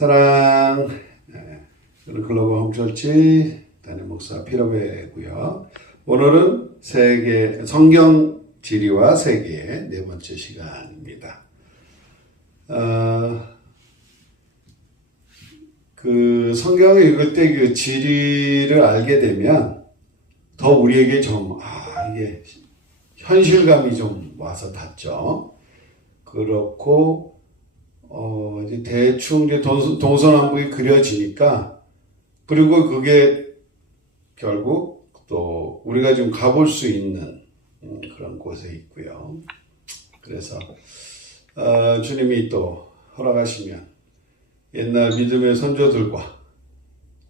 사랑 글로벌 홈철치 담임 목사 피러베고요. 오늘은 세계 성경 지리와 세계의 네 번째 시간입니다. 그 성경을 읽을 때 그 지리를 알게 되면 더 우리에게 좀 이게 현실감이 좀 와서 닿죠. 그렇고 이제 대충 이제 동서남북이 그려지니까, 그리고 그게 결국 또 우리가 좀 가볼 수 있는 그런 곳에 있고요. 그래서 주님이 또 허락하시면 옛날 믿음의 선조들과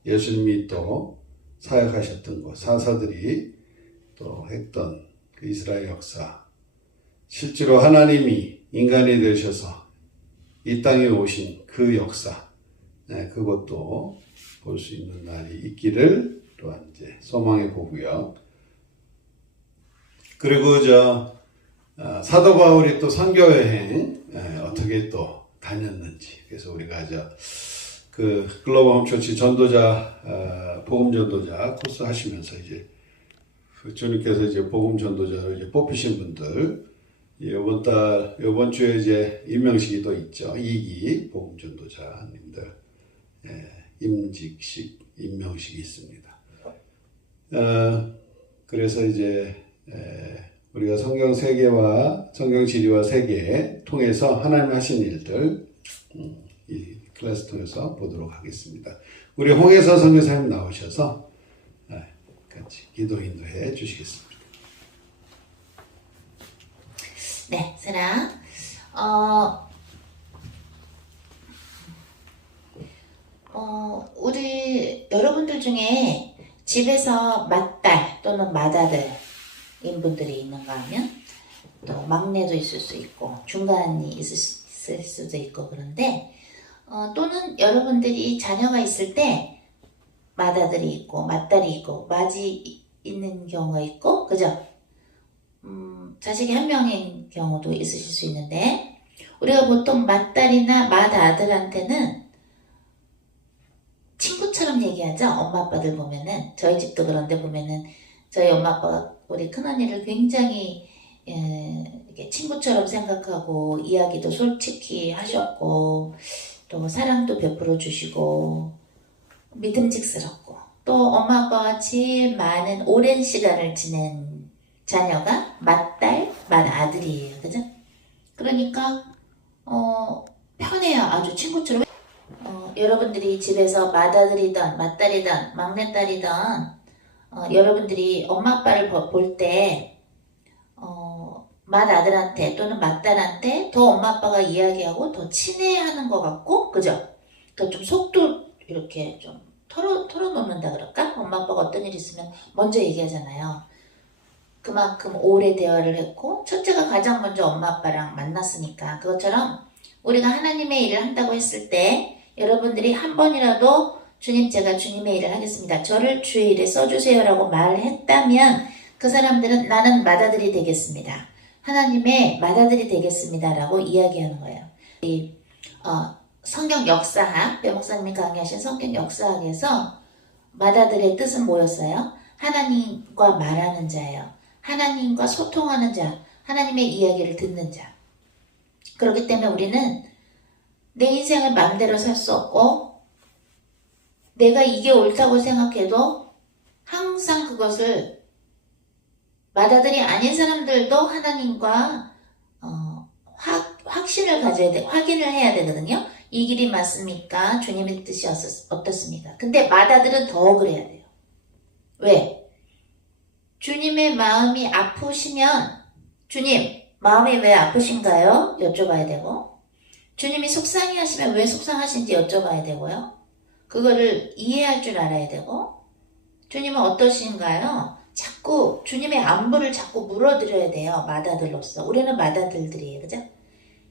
예수님이 또 사역하셨던 곳, 사사들이 또 했던 그 이스라엘 역사, 실제로 하나님이 인간이 되셔서 이 땅에 오신 그 역사, 그것도 볼 수 있는 날이 있기를 또한 이제 소망해 보고요. 그리고 사도 바울이 또 선교 여행 어떻게 또 다녔는지, 그래서 우리가 그 글로벌 홈처치 전도자 복음 전도자 코스 하시면서 이제 주님께서 이제 복음 전도자로 이제 뽑히신 분들, 이번 주에 이제 임명식이 또 있죠. 2기 복음 전도자님들 임직식 임명식이 있습니다. 그래서 이제 우리가 성경 세계와 성경 지리와 세계 통해서 하나님 하신 일들 이 클래스 통해서 보도록 하겠습니다. 우리 홍혜서 선교사님 나오셔서 같이 기도 인도해 주시겠습니다. 네, 사랑. 우리 여러분들 중에 집에서 맏딸 또는 맏아들인 분들이 있는가 하면, 또 막내도 있을 수 있고 중간이 있을 수도 있고, 그런데 또는 여러분들이 자녀가 있을 때 맏아들이 있고 맏딸이 있고 맏이 있는 경우가 있고, 그죠? 자식이 한 명인 경우도 있으실 수 있는데, 우리가 보통 맏딸이나 맏아들한테는 친구처럼 얘기하죠. 엄마 아빠들 보면은, 저희 집도 그런데 보면은 저희 엄마 아빠가 우리 큰언니를 굉장히 이렇게 친구처럼 생각하고 이야기도 솔직히 하셨고, 또 사랑도 베풀어 주시고 믿음직스럽고, 또 엄마 아빠와 제일 많은 오랜 시간을 지낸 자녀가 맏딸, 맏아들이에요. 그죠? 그러니까 편해요. 아주 친구처럼. 여러분들이 집에서 맏아들이든 맏딸이든 막내딸이든 여러분들이 엄마 아빠를 볼 때 맏아들한테 또는 맏딸한테 더 엄마 아빠가 이야기하고 더 친해하는 것 같고, 그죠? 더 좀 속도 이렇게 좀 털어놓는다 그럴까? 엄마 아빠가 어떤 일 있으면 먼저 얘기하잖아요. 그만큼 오래 대화를 했고, 첫째가 가장 먼저 엄마 아빠랑 만났으니까. 그것처럼 우리가 하나님의 일을 한다고 했을 때 여러분들이 한 번이라도 주님, 제가 주님의 일을 하겠습니다, 저를 주의 일에 써주세요 라고 말을 했다면, 그 사람들은 나는 맏아들이 되겠습니다, 하나님의 맏아들이 되겠습니다 라고 이야기하는 거예요. 이 성경 역사학, 배 목사님이 강의하신 성경 역사학에서 맏아들의 뜻은 뭐였어요? 하나님과 말하는 자예요. 하나님과 소통하는 자, 하나님의 이야기를 듣는 자. 그렇기 때문에 우리는 내 인생을 마음대로 살 수 없고, 내가 이게 옳다고 생각해도 항상 그것을 맏아들이 아닌 사람들도 하나님과 확신을 가져야 돼, 확인을 해야 되거든요. 이 길이 맞습니까? 주님의 뜻이 어떻습니까? 근데 맏아들은 더 그래야 돼요. 왜? 주님의 마음이 아프시면, 주님, 마음이 왜 아프신가요? 여쭤봐야 되고, 주님이 속상해 하시면 왜 속상하신지 여쭤봐야 되고요. 그거를 이해할 줄 알아야 되고, 주님은 어떠신가요? 자꾸 주님의 안부를 자꾸 물어드려야 돼요. 맏아들로서. 우리는 맏아들들이에요. 그죠?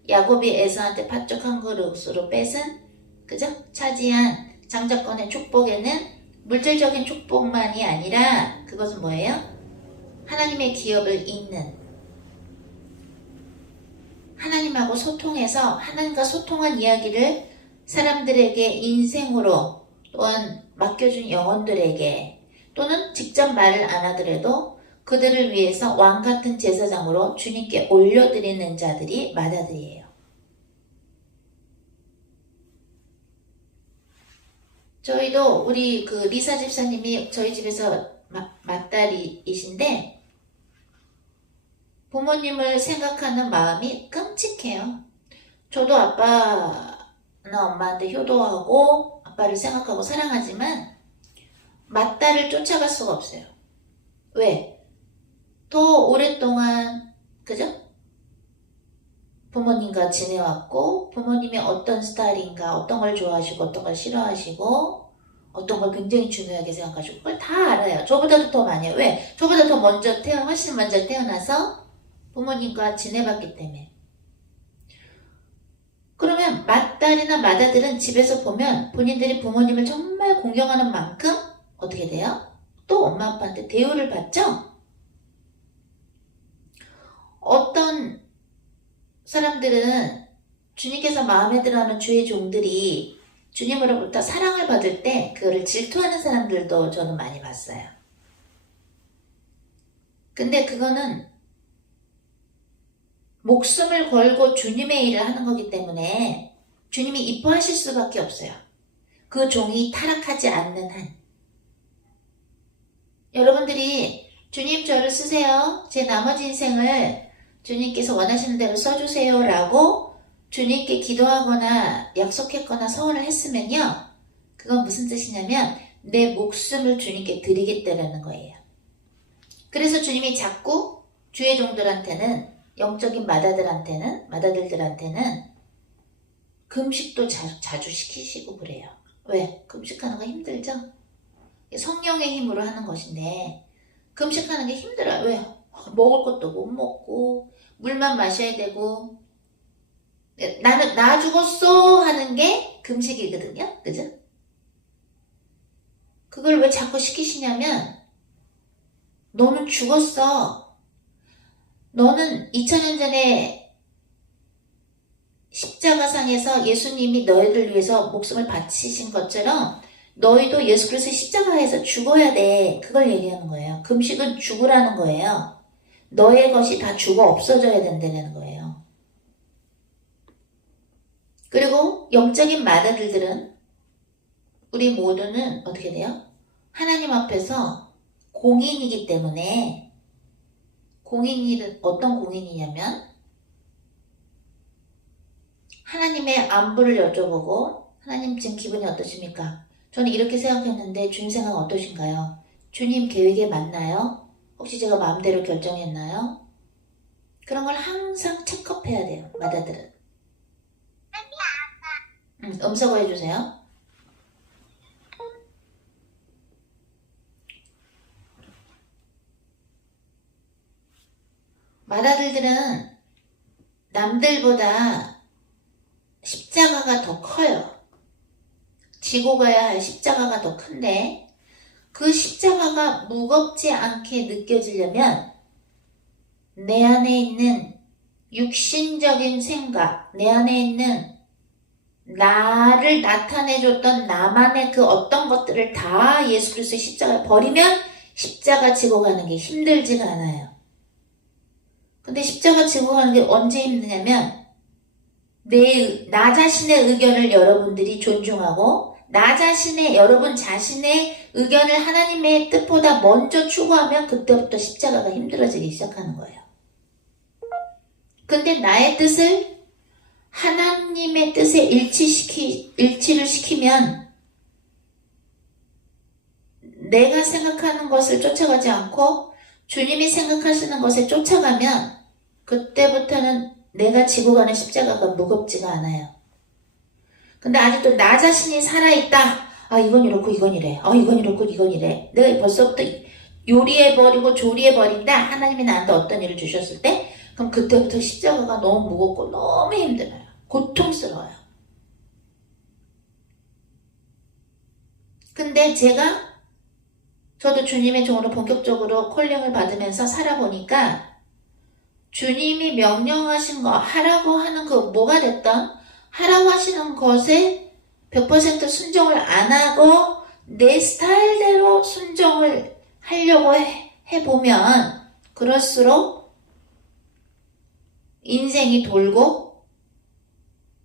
야곱이 에서한테 팥죽 한 그릇으로 뺏은, 그죠? 차지한 장자권의 축복에는 물질적인 축복만이 아니라, 그것은 뭐예요? 하나님의 기업을 잇는, 하나님하고 소통해서 하나님과 소통한 이야기를 사람들에게 인생으로 또한 맡겨준 영혼들에게 또는 직접 말을 안 하더라도 그들을 위해서 왕같은 제사장으로 주님께 올려드리는 자들이 맏아들이에요. 저희도 우리 그 리사 집사님이 저희 집에서 맏딸이신데 부모님을 생각하는 마음이 끔찍해요. 저도 아빠나 엄마한테 효도하고 아빠를 생각하고 사랑하지만 맏딸을 쫓아갈 수가 없어요. 왜? 더 오랫동안 그죠? 부모님과 지내왔고 부모님이 어떤 스타일인가 어떤 걸 좋아하시고 어떤 걸 싫어하시고 어떤 걸 굉장히 중요하게 생각하시고 그걸 다 알아요. 저보다도 더 많이 해요. 왜? 저보다 더 먼저 훨씬 먼저 태어나서 부모님과 지내봤기 때문에. 그러면 맏딸이나 맏아들은 집에서 보면 본인들이 부모님을 정말 공경하는 만큼 어떻게 돼요? 또 엄마 아빠한테 대우를 받죠? 어떤 사람들은 주님께서 마음에 들어하는 주의 종들이 주님으로부터 사랑을 받을 때 그거를 질투하는 사람들도 저는 많이 봤어요. 근데 그거는 목숨을 걸고 주님의 일을 하는 거기 때문에 주님이 이뻐하실 수밖에 없어요. 그 종이 타락하지 않는 한. 여러분들이 주님 저를 쓰세요. 제 나머지 인생을 주님께서 원하시는 대로 써주세요 라고 주님께 기도하거나 약속했거나 서원을 했으면요. 그건 무슨 뜻이냐면 내 목숨을 주님께 드리겠다라는 거예요. 그래서 주님이 자꾸 주의 종들한테는 영적인 맏아들들한테는 금식도 자주 시키시고 그래요. 왜? 금식하는 거 힘들죠? 성령의 힘으로 하는 것인데 금식하는 게 힘들어요. 왜? 먹을 것도 못 먹고 물만 마셔야 되고 나는 나 죽었어 하는 게 금식이거든요. 그죠? 그걸 왜 자꾸 시키시냐면 너는 죽었어. 너는 2000년 전에 십자가상에서 예수님이 너희를 위해서 목숨을 바치신 것처럼 너희도 예수 그리스도의 십자가에서 죽어야 돼. 그걸 얘기하는 거예요. 금식은 죽으라는 거예요. 너의 것이 다 죽어 없어져야 된다는 거예요. 그리고 영적인 맏아들들은 우리 모두는 어떻게 돼요? 하나님 앞에서 공인이기 때문에 어떤 공인이냐면 하나님의 안부를 여쭤보고 하나님 지금 기분이 어떠십니까? 저는 이렇게 생각했는데 주님 생각은 어떠신가요? 주님 계획에 맞나요? 혹시 제가 마음대로 결정했나요? 그런 걸 항상 체크업해야 돼요. 맏아들은. 음성어 해주세요. 맏아들들은 남들보다 십자가가 더 커요. 지고 가야 할 십자가가 더 큰데 그 십자가가 무겁지 않게 느껴지려면 내 안에 있는 육신적인 생각, 내 안에 있는 나를 나타내줬던 나만의 그 어떤 것들을 다 예수 그리스도의 십자가에 버리면 십자가 지고 가는 게 힘들지가 않아요. 근데 십자가 지고 가는 게 언제 힘드냐면 나 자신의 의견을 여러분들이 존중하고 여러분 자신의 의견을 하나님의 뜻보다 먼저 추구하면 그때부터 십자가가 힘들어지기 시작하는 거예요. 근데 나의 뜻을 하나님의 뜻에 일치를 시키면 내가 생각하는 것을 쫓아가지 않고 주님이 생각하시는 것에 쫓아가면 그때부터는 내가 지고 가는 십자가가 무겁지가 않아요. 근데 아직도 나 자신이 살아있다. 아, 이건 이렇고 이건 이래. 이건 이렇고 이건 이래. 내가 벌써부터 요리해버리고 조리해버린다. 하나님이 나한테 어떤 일을 주셨을 때 그럼 그때부터 십자가가 너무 무겁고 너무 힘들어요. 고통스러워요. 근데 저도 주님의 종으로 본격적으로 콜링을 받으면서 살아보니까 주님이 명령하신 거 하라고 하는 그 뭐가 됐던 하라고 하시는 것에 100% 순종을 안 하고 내 스타일대로 순종을 하려고 해보면 그럴수록 인생이 돌고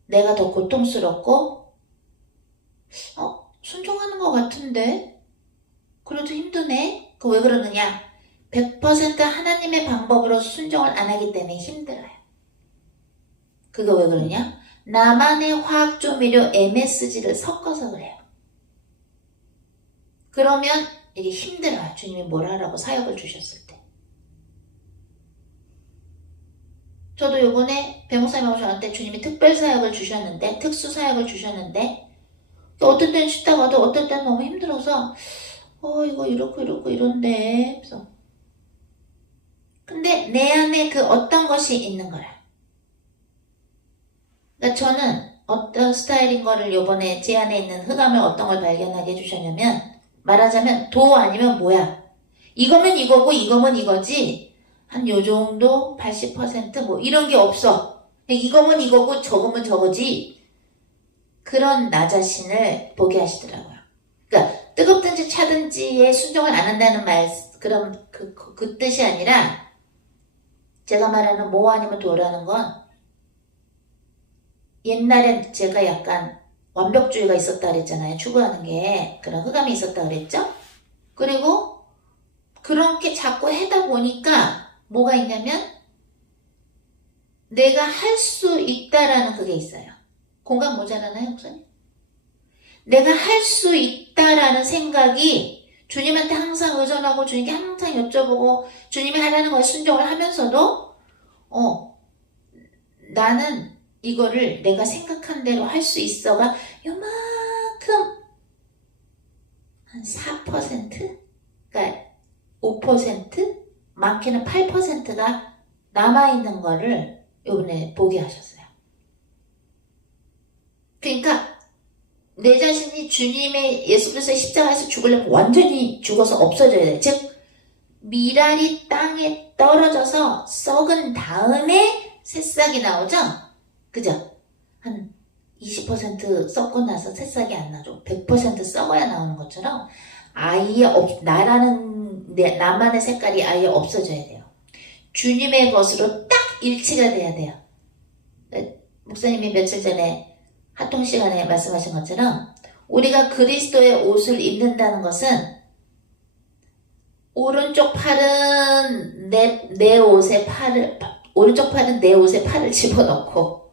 내가 더 고통스럽고 순종하는 것 같은데 그래도 힘드네. 그 왜 그러느냐? 100% 하나님의 방법으로 순종을 안 하기 때문에 힘들어요. 그게 왜 그러냐? 나만의 화학조미료 MSG를 섞어서 그래요. 그러면 이게 힘들어요. 주님이 뭘 하라고 사역을 주셨을 때. 저도 요번에 배목사님하고 저한테 주님이 특별 사역을 주셨는데, 특수 사역을 주셨는데, 어떤 때는 쉽다고 하도 어떤 때는 너무 힘들어서 이거 이렇고 이런데. 그래서 근데 내 안에 그 어떤 것이 있는 거야. 그러니까 저는 어떤 스타일인 거를 요번에 제 안에 있는 흑암을 어떤 걸 발견하게 해주셨냐면, 말하자면 도 아니면 뭐야. 이거면 이거고 이거면 이거지. 한 요 정도 80% 이런 게 없어. 이거면 이거고 저거면 저거지. 그런 나 자신을 보게 하시더라고요. 그러니까 뜨겁든지 차든지에 순종을 안 한다는 그런 그 뜻이 아니라 제가 말하는 뭐 아니면 도라는 건 옛날엔 제가 약간 완벽주의가 있었다 그랬잖아요. 추구하는 게 그런 흑암이 있었다 그랬죠. 그리고 그렇게 자꾸 하다 보니까 뭐가 있냐면 내가 할 수 있다라는 그게 있어요. 공감 모자라나요, 목사님? 내가 할 수 있다라는 생각이 주님한테 항상 의존하고 주님께 항상 여쭤보고 주님이 하라는 거에 순종을 하면서도 나는 이거를 내가 생각한 대로 할 수 있어가 요만큼 한 4%? 그러니까 5%? 많게는 8%가 남아있는 거를 요번에 보게 하셨어요. 그러니까 내 자신이 주님의 예수 그리스도의 십자가에서 죽으려면 완전히 죽어서 없어져야 돼. 즉 미랄이 땅에 떨어져서 썩은 다음에 새싹이 나오죠? 그죠? 한 20% 썩고 나서 새싹이 안 나죠. 100% 썩어야 나오는 것처럼 아예 나만의 색깔이 아예 없어져야 돼요. 주님의 것으로 딱 일치가 돼야 돼요. 목사님이 며칠 전에 합동 시간에 말씀하신 것처럼 우리가 그리스도의 옷을 입는다는 것은 오른쪽 팔은 내 옷에 팔을 집어넣고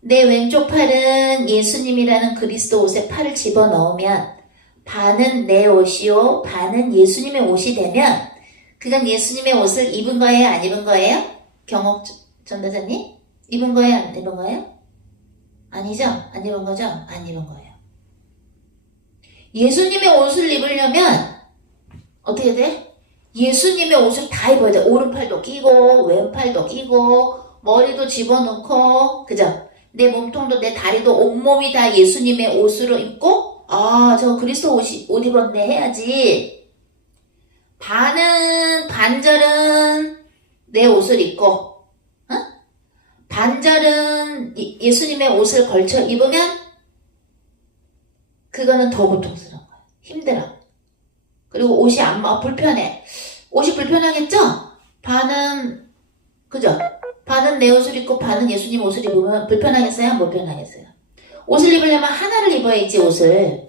내 왼쪽 팔은 예수님이라는 그리스도 옷에 팔을 집어넣으면 반은 내 옷이요 반은 예수님의 옷이 되면 그건 예수님의 옷을 입은 거예요 안 입은 거예요? 경옥 전도사님? 입은 거예요 안 입은 거예요? 아니죠? 안 입은 거죠? 안 입은 거예요. 예수님의 옷을 입으려면 어떻게 돼? 예수님의 옷을 다 입어야 돼. 오른팔도 끼고 왼팔도 끼고 머리도 집어넣고 그죠? 내 몸통도 내 다리도 온몸이 다 예수님의 옷으로 입고 저 그리스도 옷 입었네 해야지. 반절은 내 옷을 입고 반절은 예수님의 옷을 걸쳐 입으면 그거는 더 고통스러운 거야. 힘들어. 그리고 옷이 불편해. 옷이 불편하겠죠? 그죠? 반은 내 옷을 입고 반은 예수님 옷을 입으면 불편하겠어요? 안 불편하겠어요? 옷을 입으려면 하나를 입어야지 옷을.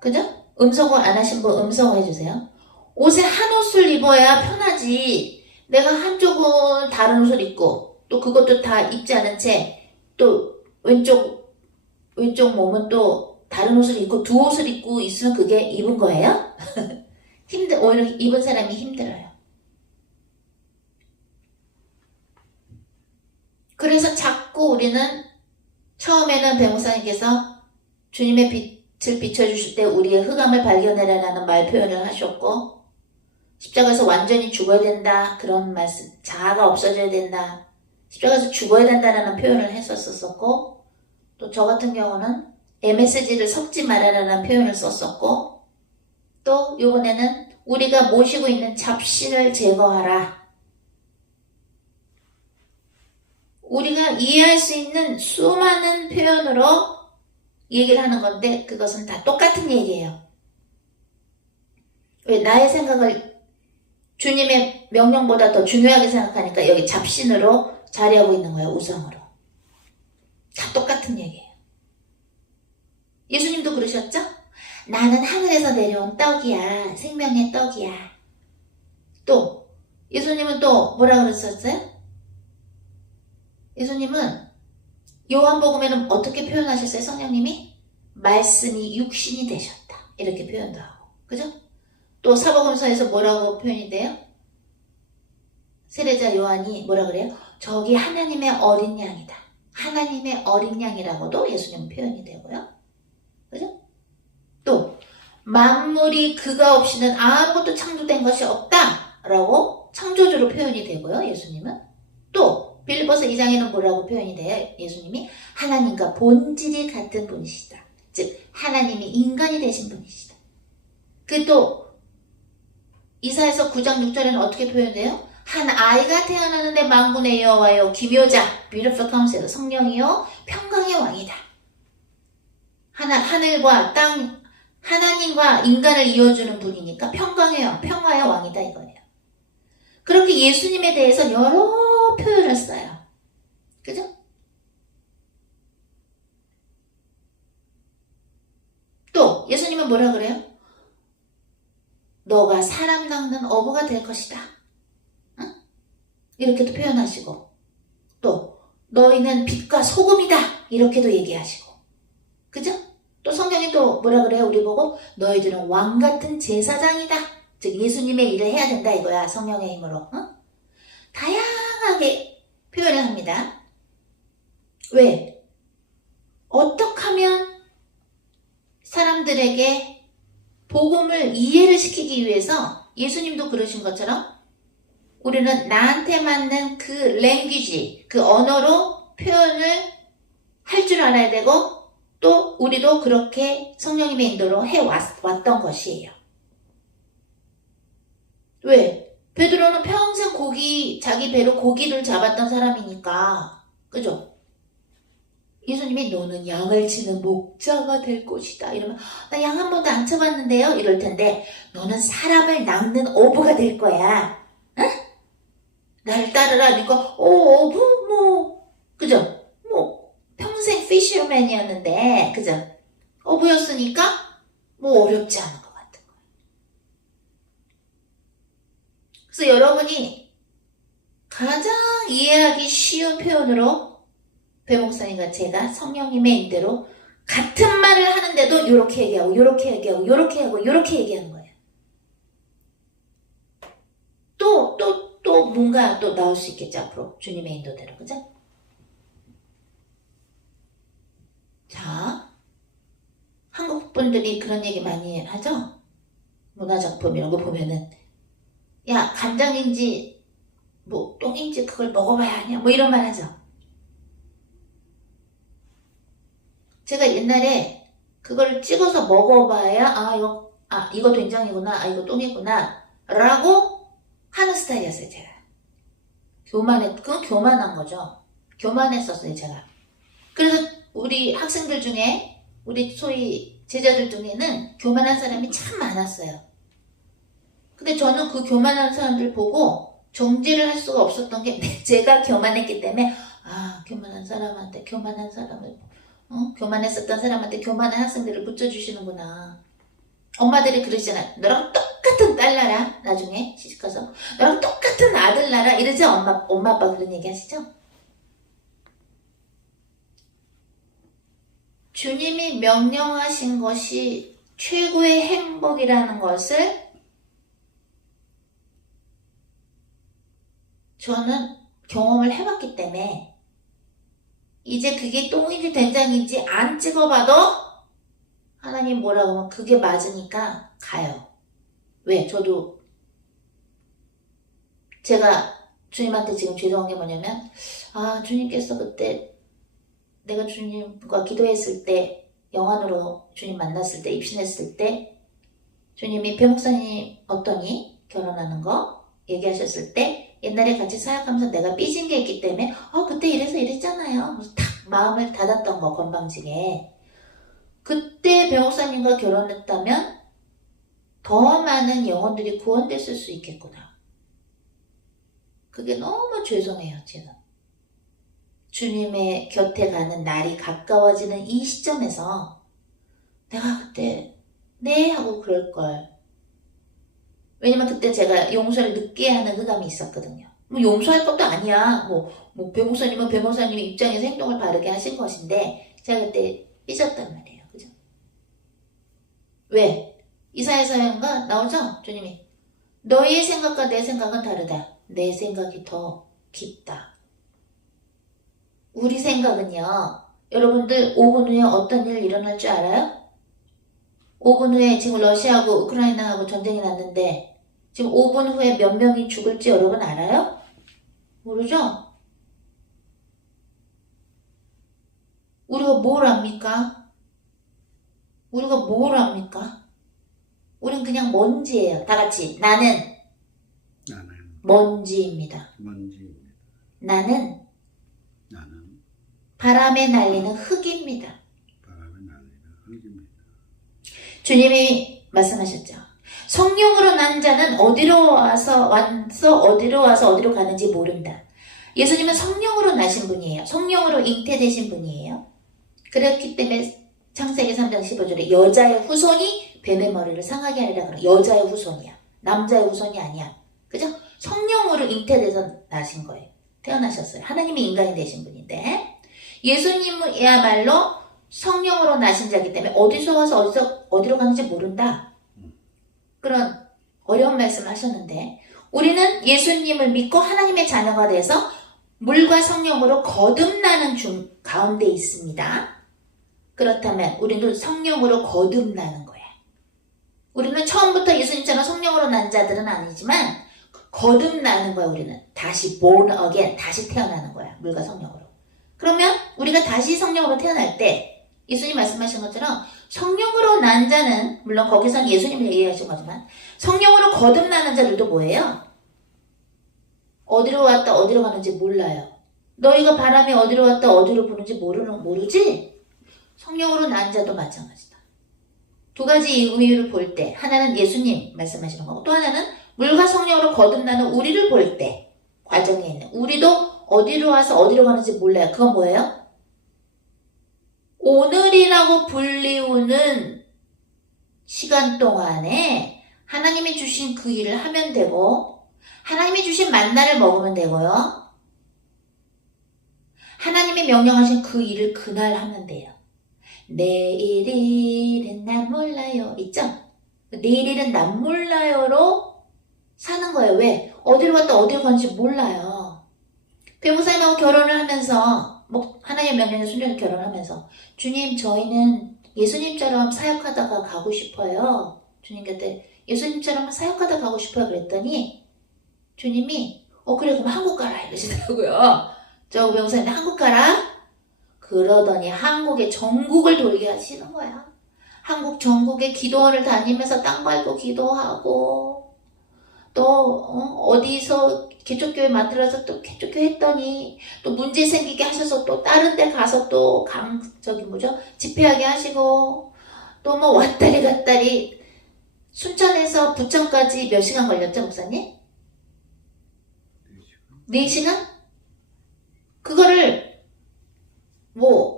그죠? 음성어 안 하신 분 음성어 해주세요. 옷에 한 옷을 입어야 편하지. 내가 한쪽은 다른 옷을 입고 또 그것도 다 입지 않은 채 또 왼쪽 몸은 또 다른 옷을 입고 두 옷을 입고 있으면 그게 입은 거예요? 오히려 입은 사람이 힘들어요. 그래서 자꾸 우리는 처음에는 배목사님께서 주님의 빛을 비춰주실 때 우리의 흑암을 발견해라라는 말 표현을 하셨고 십자가에서 완전히 죽어야 된다 그런 말씀 자아가 없어져야 된다 십자가에서 죽어야 된다라는 표현을 했었었고 또 저 같은 경우는 MSG를 섞지 말아라는 표현을 썼었고 또 이번에는 우리가 모시고 있는 잡신을 제거하라 우리가 이해할 수 있는 수많은 표현으로 얘기를 하는 건데 그것은 다 똑같은 얘기예요. 왜? 나의 생각을 주님의 명령보다 더 중요하게 생각하니까 여기 잡신으로 자리하고 있는 거예요. 우상으로. 다 똑같은 얘기예요. 예수님도 그러셨죠? 나는 하늘에서 내려온 떡이야. 생명의 떡이야. 또 예수님은 또 뭐라 그랬었어요? 예수님은 요한복음에는 어떻게 표현하셨어요? 성령님이? 말씀이 육신이 되셨다. 이렇게 표현도 하고. 그죠? 또 사복음서에서 뭐라고 표현이 돼요? 세례자 요한이 뭐라 그래요? 저기 하나님의 어린 양이다. 하나님의 어린 양이라고도 예수님은 표현이 되고요. 그죠? 또 만물이 그가 없이는 아무것도 창조된 것이 없다 라고 창조주로 표현이 되고요. 예수님은. 또 빌립보서 2장에는 뭐라고 표현이 돼요? 예수님이 하나님과 본질이 같은 분이시다. 즉 하나님이 인간이 되신 분이시다. 그 또 이사야서 9장 6절에는 어떻게 표현돼요? 한 아이가 태어나는데 만군의 여호와여 기묘자 beautiful counselor 성령이요 평강의 왕이다. 하늘과 땅 하나님과 인간을 이어주는 분이니까 평강의 왕, 평화의 왕이다 이거예요. 그렇게 예수님에 대해서 여러 표현을 써요. 그죠? 또 예수님은 뭐라 그래요? 너가 사람 낚는 어부가 될 것이다. 응? 이렇게도 표현하시고 또 너희는 빛과 소금이다. 이렇게도 얘기하시고 그죠? 또 성경이 또 뭐라 그래요? 우리 보고 너희들은 왕같은 제사장이다. 즉 예수님의 일을 해야 된다 이거야. 성령의 힘으로. 응? 다양하게 표현을 합니다. 왜? 어떻게 하면 사람들에게 복음을 이해를 시키기 위해서 예수님도 그러신 것처럼 우리는 나한테 맞는 그 랭귀지, 그 언어로 표현을 할 줄 알아야 되고 또 우리도 그렇게 성령님의 인도로 해왔던 것이에요. 왜? 베드로는 평생 자기 배로 고기를 잡았던 사람이니까 그죠? 예수님이 너는 양을 치는 목자가 될 것이다. 이러면 나 양 한 번도 안 쳐봤는데요. 이럴 텐데 너는 사람을 낚는 어부가 될 거야. 응? 나를 따르라. 그러니까 어부 뭐 그죠? 뭐 평생 피셔맨이었는데 그죠? 어부였으니까 뭐 어렵지 않은 것 같은 거예요. 그래서 여러분이 가장 이해하기 쉬운 표현으로 배 목사님과 제가 성령님의 인대로 같은 말을 하는데도 요렇게 얘기하고 요렇게 얘기하고 요렇게 하고 요렇게 얘기하는 거예요. 또 뭔가 또 나올 수 있겠죠. 앞으로 주님의 인도대로. 그죠? 자, 한국 분들이 그런 얘기 많이 하죠? 문화작품 이런 거 보면은 야 간장인지 뭐 똥인지 그걸 먹어봐야 하냐 뭐 이런 말 하죠. 제가 옛날에 그걸 찍어서 먹어봐야 이거 된장이구나 이거 똥이구나 라고 하는 스타일이었어요. 제가 그건 교만한 거죠. 교만했었어요. 제가. 그래서 우리 학생들 중에 우리 소위 제자들 중에는 교만한 사람이 참 많았어요. 근데 저는 그 교만한 사람들 보고 정지를 할 수가 없었던 게 제가 교만했기 때문에 교만한 사람을 교만했었던 사람한테 교만한 학생들을 붙여주시는구나. 엄마들이 그러시잖아요. 너랑 똑같은 딸 낳아라. 나중에 시집가서 너랑 똑같은 아들 낳아라. 이러죠. 엄마 아빠 그런 얘기 하시죠. 주님이 명령하신 것이 최고의 행복이라는 것을 저는 경험을 해봤기 때문에 이제 그게 똥인지 된장인지 안 찍어봐도 하나님 뭐라고 하면 그게 맞으니까 가요. 왜? 저도 제가 주님한테 지금 죄송한 게 뭐냐면 주님께서 그때 내가 주님과 기도했을 때 영안으로 주님 만났을 때 입신했을 때 주님이 배 목사님 어떠니? 결혼하는 거? 얘기하셨을 때 옛날에 같이 사역하면서 내가 삐진 게 있기 때문에 그때 이래서 이랬잖아요. 그래서 탁 마음을 닫았던 거 건방지게. 그때 배목사님과 결혼했다면 더 많은 영혼들이 구원됐을 수 있겠구나. 그게 너무 죄송해요, 지금. 주님의 곁에 가는 날이 가까워지는 이 시점에서 내가 그때 네 하고 그럴걸. 왜냐면 그때 제가 용서를 늦게 하는 흑암이 있었거든요. 뭐 용서할 것도 아니야. 배목사님은 배목사님의 입장에서 행동을 바르게 하신 것인데 제가 그때 삐졌단 말이에요. 그죠? 왜? 이사야서인가 나오죠? 주님이 너희의 생각과 내 생각은 다르다. 내 생각이 더 깊다. 우리 생각은요. 여러분들 5분 후에 어떤 일 일어날 줄 알아요? 5분 후에 지금 러시아하고 우크라이나하고 전쟁이 났는데 지금 5분 후에 몇 명이 죽을지 여러분 알아요? 모르죠? 우리가 뭘 압니까? 우리가 뭘 압니까? 우린 그냥 먼지예요. 다 같이. 나는 먼지입니다. 나는 바람에 날리는 흙입니다. 주님이 말씀하셨죠. 성령으로 난 자는 어디로 와서 어디로 가는지 모른다. 예수님은 성령으로 나신 분이에요. 성령으로 잉태되신 분이에요. 그렇기 때문에 창세기 3장 15절에 여자의 후손이 뱀의 머리를 상하게 하리라 그래. 여자의 후손이야. 남자의 후손이 아니야. 그죠? 성령으로 잉태돼서 나신 거예요. 태어나셨어요. 하나님이 인간이 되신 분인데 예수님이야말로 성령으로 나신 자이기 때문에 어디서 와서 어디로 가는지 모른다. 그런 어려운 말씀을 하셨는데 우리는 예수님을 믿고 하나님의 자녀가 돼서 물과 성령으로 거듭나는 중 가운데 있습니다. 그렇다면 우리도 성령으로 거듭나는 거야. 우리는 처음부터 예수님처럼 성령으로 난 자들은 아니지만 거듭나는 거야. 우리는 다시 born again, 다시 태어나는 거야. 물과 성령으로. 그러면 우리가 다시 성령으로 태어날 때 예수님 말씀하신 것처럼 성령으로 난 자는 물론 거기서는 예수님을 얘기하신 거지만 성령으로 거듭나는 자들도 뭐예요? 어디로 왔다 어디로 가는지 몰라요. 너희가 바람이 어디로 왔다 어디로 부는지 모르지? 성령으로 난 자도 마찬가지다. 두 가지 이유를 볼 때 하나는 예수님 말씀하시는 거고 또 하나는 물과 성령으로 거듭나는 우리를 볼 때 과정에 있는 우리도 어디로 와서 어디로 가는지 몰라요. 그건 뭐예요? 오늘이라고 불리우는 시간 동안에 하나님이 주신 그 일을 하면 되고 하나님이 주신 만나를 먹으면 되고요. 하나님이 명령하신 그 일을 그날 하면 돼요. 내일 일은 난 몰라요. 있죠? 내일 일은 난 몰라요로 사는 거예요. 왜? 어디로 갔다 어디로 가는지 몰라요. 배무사님하고 결혼을 하면서 하나님의 명령에 순종해서 결혼하면서 주님 저희는 예수님처럼 사역하다가 가고 싶어요. 주님 곁에 예수님처럼 사역하다 가고 싶어요. 그랬더니 주님이 그래 그럼 한국 가라 이러시더라고요. 저 배무사님 한국 가라? 그러더니 한국의 전국을 돌게 하시는 거야. 한국 전국에 기도원을 다니면서 땅 밟고 기도하고 또 어디서 개척교회 만들어서 또 개척교회 했더니 또 문제 생기게 하셔서 또 다른 데 가서 또 집회하게 하시고 또 왔다리 갔다리 순천에서 부천까지 몇 시간 걸렸죠 목사님? 4시간? 그거를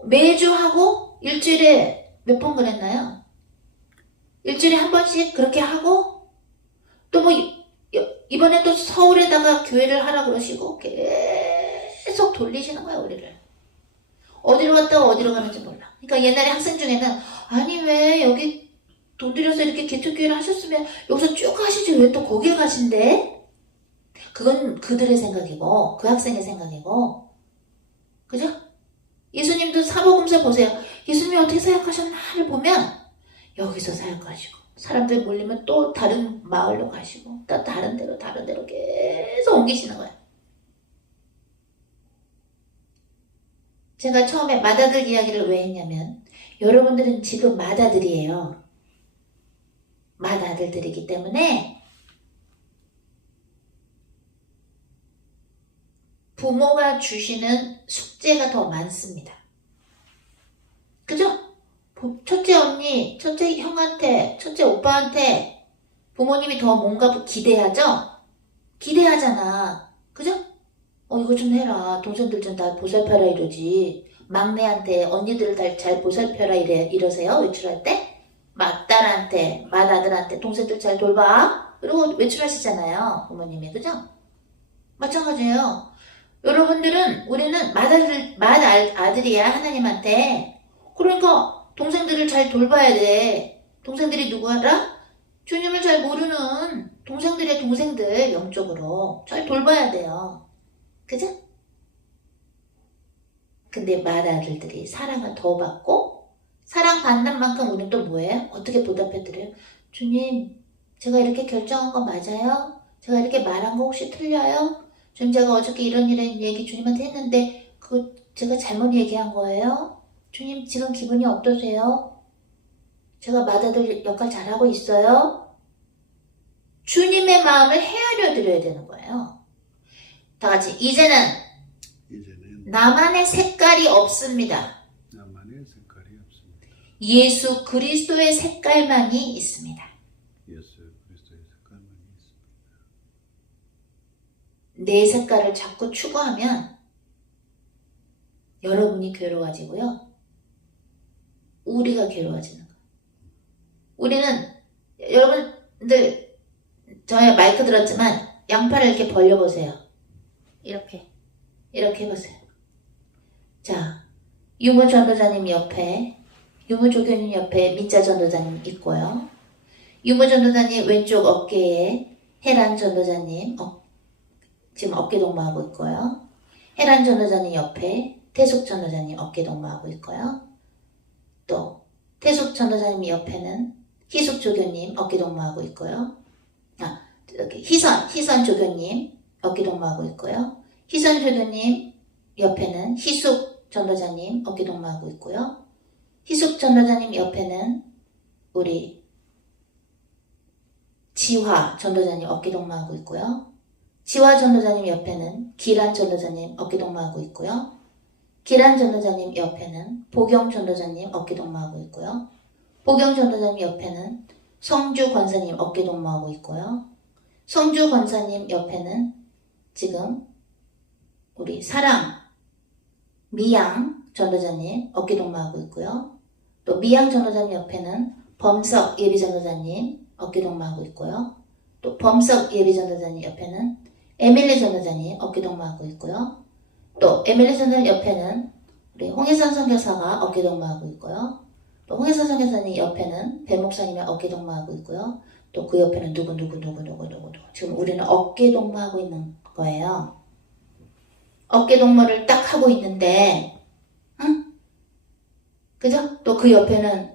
매주 하고 일주일에 몇 번 그랬나요? 일주일에 한 번씩 그렇게 하고 또 이번에 또 서울에다가 교회를 하라 그러시고 계속 돌리시는 거야 우리를. 어디로 갔다가 어디로 가는지 몰라. 그러니까 옛날에 학생 중에는 아니 왜 여기 돈 들여서 이렇게 개척교회를 하셨으면 여기서 쭉 하시지 왜 또 거길 가신대? 그건 그들의 생각이고 그 학생의 생각이고 그죠? 예수님도 사복음서 보세요. 예수님이 어떻게 사역하셨나를 보면 여기서 사역하시고 사람들 몰리면 또 다른 마을로 가시고 또 다른 데로 계속 옮기시는 거예요. 제가 처음에 맏아들 이야기를 왜 했냐면 여러분들은 지금 맏아들이에요. 맏아들들이기 때문에 부모가 주시는 숙제가 더 많습니다. 그죠? 첫째 언니, 첫째 형한테, 첫째 오빠한테 부모님이 더 뭔가 기대하죠? 기대하잖아. 그죠? 이거 좀 해라. 동생들 좀 다 보살펴라 이러지. 막내한테 언니들 잘 보살펴라 이러세요? 외출할 때? 맏딸한테, 맏아들한테 동생들 잘 돌봐. 이러고 외출하시잖아요. 부모님이. 그죠? 마찬가지예요. 여러분들은, 우리는 맏아들이야, 하나님한테. 그러니까 동생들을 잘 돌봐야 돼. 동생들이 누구 알아? 주님을 잘 모르는 동생들의 동생들, 영적으로 잘 돌봐야 돼요. 그죠? 근데 맏아들들이 사랑을 더 받고, 사랑받는 만큼 우리는 또 뭐예요? 어떻게 보답해드려요? 주님, 제가 이렇게 결정한 거 맞아요? 제가 이렇게 말한 거 혹시 틀려요? 주님, 제가 어저께 이런 얘기 주님한테 했는데 그거 제가 잘못 얘기한 거예요? 주님, 지금 기분이 어떠세요? 제가 맏아들 역할 잘하고 있어요? 주님의 마음을 헤아려 드려야 되는 거예요. 다 같이 이제는 나만의 색깔이 없습니다. 나만의 색깔이 없습니다. 예수 그리스도의 색깔만이 있습니다. 예수 그리스도의 색깔만이 있습니다. 내 색깔을 자꾸 추구하면 여러분이 괴로워지고요. 우리가 괴로워지는 거예요. 우리는, 여러분들 저희 마이크 들었지만 양팔을 이렇게 벌려보세요. 이렇게 해보세요. 자, 유무 전도자님 옆에, 유무 조교님 옆에 민자 전도자님 있고요. 유무 전도자님 왼쪽 어깨에 해란 전도자님 지금 어깨 동무하고 있고요. 해란 전도자님 옆에 태숙 전도자님 어깨 동무하고 있고요. 또 태숙 전도자님 옆에는 희숙 조교님 어깨 동무하고 있고요. 여기 희선 조교님 어깨 동무하고 있고요. 희선 조교님 옆에는 희숙 전도자님 어깨 동무하고 있고요. 희숙 전도자님 옆에는 우리 지화 전도자님 어깨 동무하고 있고요. 지화 전도자님 옆에는 기란 전도자님 어깨 동무하고 있고요. 기란 전도자님 옆에는 보경 전도자님 어깨 동무하고 있고요. 보경 전도자님 옆에는 성주 권사님 어깨 동무하고 있고요. 성주 권사님 옆에는 지금 우리 사랑 미양 전도자님 어깨 동무하고 있고요. 또 미양 전도자님 옆에는 범석 예비 전도자님 어깨 동무하고 있고요. 또 범석 예비 전도자님 옆에는 에밀리 전도자님 어깨 동무하고 있고요. 또 에밀리 전도자님 옆에는 우리 홍혜선 선교사가 어깨 동무하고 있고요. 또 홍혜선 선교사님 옆에는 배 목사님이 어깨 동무하고 있고요. 또 그 옆에는 누구 지금 우리는 어깨 동무하고 있는 거예요. 어깨 동무를 딱 하고 있는데, 응? 그죠? 또 그 옆에는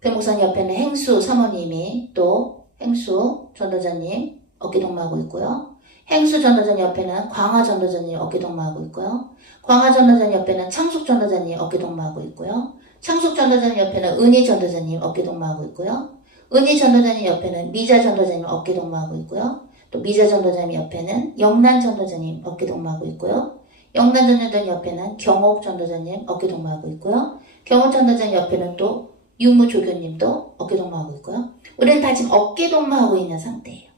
배 목사님 옆에는 행수 사모님이 또 행수 전도자님 어깨 동무하고 있고요. 행수 전도자님 옆에는 광화 전도자님 어깨 동무하고 있고요. 광화 전도자님 옆에는 창숙 전도자님 어깨 동무하고 있고요. 창숙 전도자님 옆에는 은희 전도자님 어깨 동무하고 있고요. 은희 전도자님 옆에는 미자 전도자님 어깨 동무하고 있고요. 또 미자 전도자님 옆에는 영란 전도자님 어깨 동무하고 있고요. 영란 전도자님 옆에는 경옥 전도자님 어깨 동무하고 있고요. 경옥 전도자님 옆에는 또 유무 조교님도 어깨 동무하고 있고요. 우리는 다 지금 어깨 동무하고 있는 상태예요.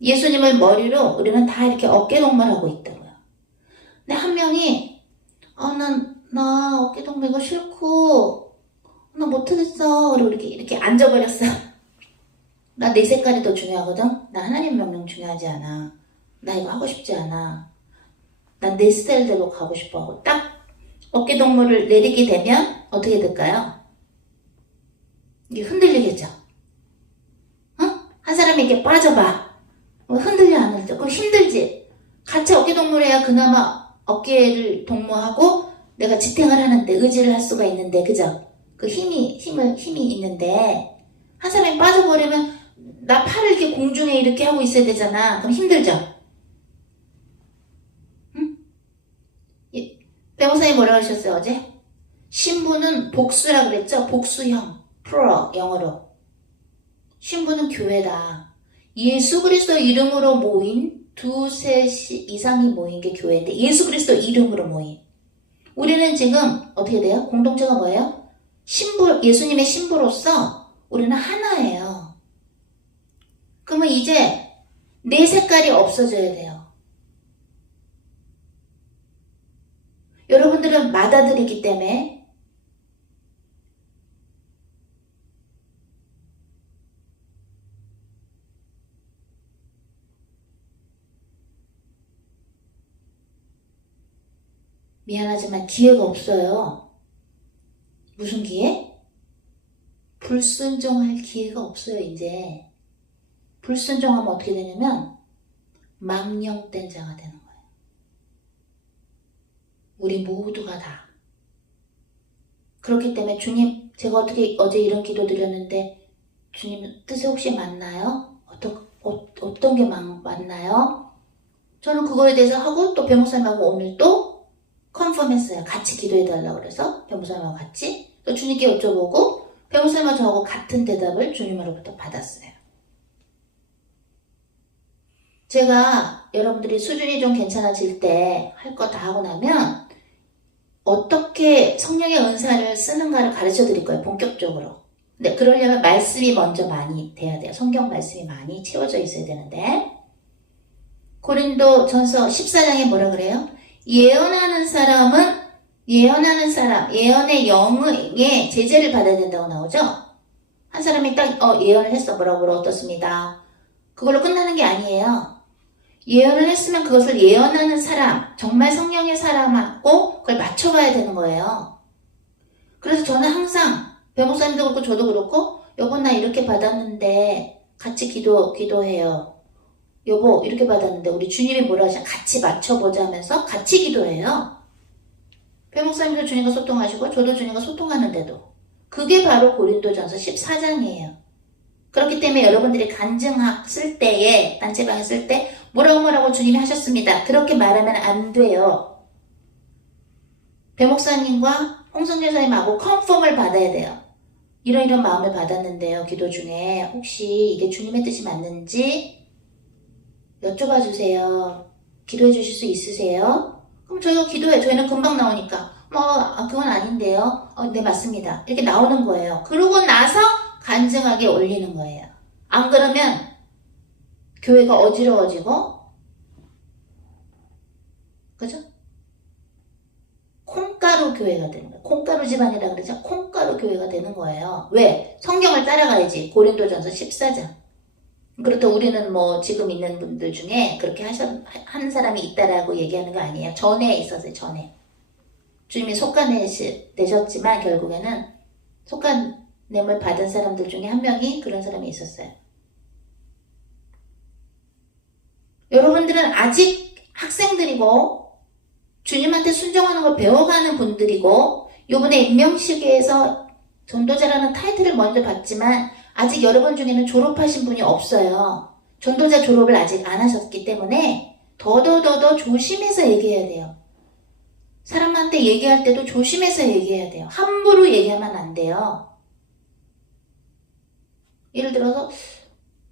예수님을 머리로 우리는 다 이렇게 어깨 동무를 하고 있다고요. 근데 한 명이 나 어깨 동무 이거 싫고 나 못하겠어. 그리고 이렇게 앉아버렸어. 나 내 색깔이 더 중요하거든. 나 하나님 명령 중요하지 않아. 나 이거 하고 싶지 않아. 난 내 스타일대로 가고 싶어 하고 딱 어깨 동무를 내딛게 되면 어떻게 될까요? 이게 흔들리겠죠. 한 사람이 이렇게 빠져봐. 흔들려 안 흔들려? 그럼 힘들지. 같이 어깨 동무를 해야 그나마 어깨를 동무하고 내가 지탱을 하는데 의지를 할 수가 있는데, 그죠? 그 힘이 있는데 한 사람이 빠져버리면 나 팔을 이렇게 공중에 이렇게 하고 있어야 되잖아. 그럼 힘들죠? 응? 배목사님 뭐라고 하셨어요 어제? 신부는 복수라 그랬죠? 복수형, 프로 영어로. 신부는 교회다. 예수 그리스도 이름으로 모인 두세 이상이 모인 게 교회인데 예수 그리스도 이름으로 모인. 우리는 지금 어떻게 돼요? 공동체가 뭐예요? 신부, 예수님의 신부로서 우리는 하나예요. 그러면 이제 내 색깔이 없어져야 돼요. 여러분들은 맏아들이기 때문에 미안하지만 기회가 없어요. 무슨 기회? 불순종할 기회가 없어요, 이제. 불순종하면 어떻게 되냐면 망령된 자가 되는 거예요. 우리 모두가 다. 그렇기 때문에 주님, 제가 어제 이런 기도 드렸는데 주님 뜻이 혹시 맞나요? 어떤 게 맞나요? 저는 그거에 대해서 하고 또 변호사님하고 오늘 또 컨펌했어요. 같이 기도해달라고 그래서 변호사님하고 같이 또 주님께 여쭤보고 변호사님하고 저하고 같은 대답을 주님으로부터 받았어요. 제가 여러분들이 수준이 좀 괜찮아질 때 할 거 다 하고 나면 어떻게 성령의 은사를 쓰는가를 가르쳐 드릴 거예요. 본격적으로. 근데 그러려면 말씀이 먼저 많이 돼야 돼요. 성경 말씀이 많이 채워져 있어야 되는데 고린도 전서 14장에 뭐라 그래요? 예언하는 사람, 예언의 영의 제재를 받아야 된다고 나오죠? 한 사람이 딱 예언을 했어. 뭐라고 어떻습니다. 그걸로 끝나는 게 아니에요. 예언을 했으면 그것을 예언하는 사람, 정말 성령의 사람하고 그걸 맞춰가야 되는 거예요. 그래서 저는 항상 변호사님도 그렇고 저도 그렇고 여보 나 이렇게 받았는데 같이 기도해요. 여보 이렇게 받았는데 우리 주님이 뭐라 하시냐 같이 맞춰보자 하면서 같이 기도해요. 변목사님도 주님과 소통하시고 저도 주님과 소통하는데도 그게 바로 고린도전서 14장이에요. 그렇기 때문에 여러분들이 간증학 쓸 때에 단체방에 쓸 때 뭐라고 주님이 하셨습니다. 그렇게 말하면 안 돼요. 배목사님과 홍성재사님하고 컨펌을 받아야 돼요. 이런 마음을 받았는데요. 기도 중에 혹시 이게 주님의 뜻이 맞는지 여쭤봐 주세요. 기도해 주실 수 있으세요? 그럼 저희가 기도해. 저희는 금방 나오니까 그건 아닌데요. 네 맞습니다. 이렇게 나오는 거예요. 그러고 나서 간증하게 올리는 거예요. 안 그러면 교회가 어지러워지고 그죠? 콩가루 교회가 되는 거예요. 콩가루 집안이라 그러죠? 콩가루 교회가 되는 거예요. 왜? 성경을 따라가야지. 고린도전서 14장. 그렇다고 우리는 지금 있는 분들 중에 그렇게 한 사람이 있다라고 얘기하는 거 아니에요. 전에 있었어요. 전에. 주님이 속가내셨지만 결국에는 속가냄을 받은 사람들 중에 한 명이 그런 사람이 있었어요. 여러분들은 아직 학생들이고 주님한테 순종하는 걸 배워가는 분들이고 요번에 임명식에서 전도자라는 타이틀을 먼저 받지만 아직 여러분 중에는 졸업하신 분이 없어요. 전도자 졸업을 아직 안 하셨기 때문에 더 조심해서 얘기해야 돼요. 사람한테 얘기할 때도 조심해서 얘기해야 돼요. 함부로 얘기하면 안 돼요. 예를 들어서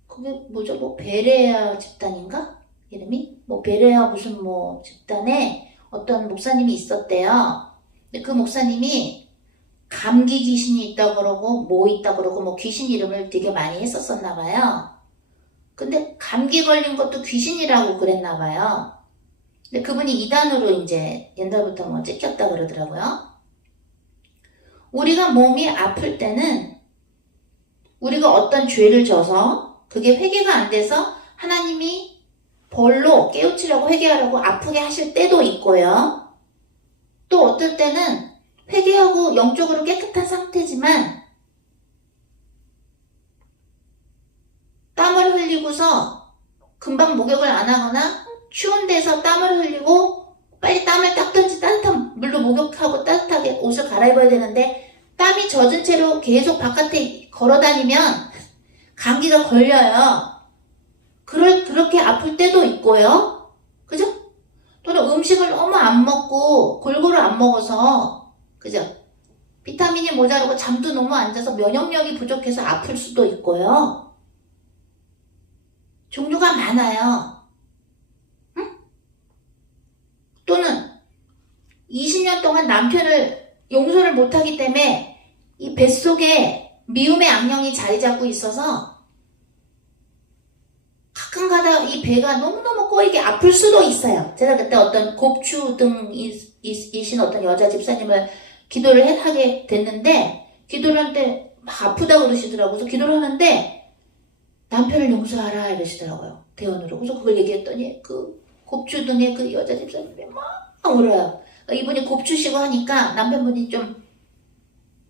그게 뭐죠? 베레아 집단인가? 이름이? 베레아 무슨 집단에 어떤 목사님이 있었대요. 근데 그 목사님이 감기 귀신이 있다고 그러고 있다고 그러고 귀신 이름을 되게 많이 했었었나 봐요. 근데 감기 걸린 것도 귀신이라고 그랬나 봐요. 근데 그분이 이단으로 이제 옛날부터 찍혔다 그러더라고요. 우리가 몸이 아플 때는 우리가 어떤 죄를 져서 그게 회개가 안 돼서 하나님이 벌로 깨우치려고 회개하려고 아프게 하실 때도 있고요. 또 어떨 때는 회개하고 영적으로 깨끗한 상태지만 땀을 흘리고서 금방 목욕을 안 하거나 추운 데서 땀을 흘리고 빨리 땀을 닦든지 따뜻한 물로 목욕하고 따뜻하게 옷을 갈아입어야 되는데 땀이 젖은 채로 계속 바깥에 걸어다니면 감기가 걸려요. 그렇게 아플 때도 있고요. 그죠? 또는 음식을 너무 안 먹고 골고루 안 먹어서 그죠? 비타민이 모자라고 잠도 너무 안 자서 면역력이 부족해서 아플 수도 있고요. 종류가 많아요. 응? 또는 20년 동안 남편을 용서를 못하기 때문에 이 뱃속에 미움의 악령이 자리 잡고 있어서 가끔가다 이 배가 너무너무 꼬이게 아플 수도 있어요. 제가 그때 어떤 곱추등이신 어떤 여자 집사님을 기도를 하게 됐는데, 기도를 하는데 막 아프다고 그러시더라고요. 그래서 기도를 하는데 남편을 용서하라 이러시더라고요, 대언으로. 그래서 그걸 얘기했더니 그 곱추등의 그 여자 집사님이 막 울어요. 이분이 곱추시고 하니까 남편분이 좀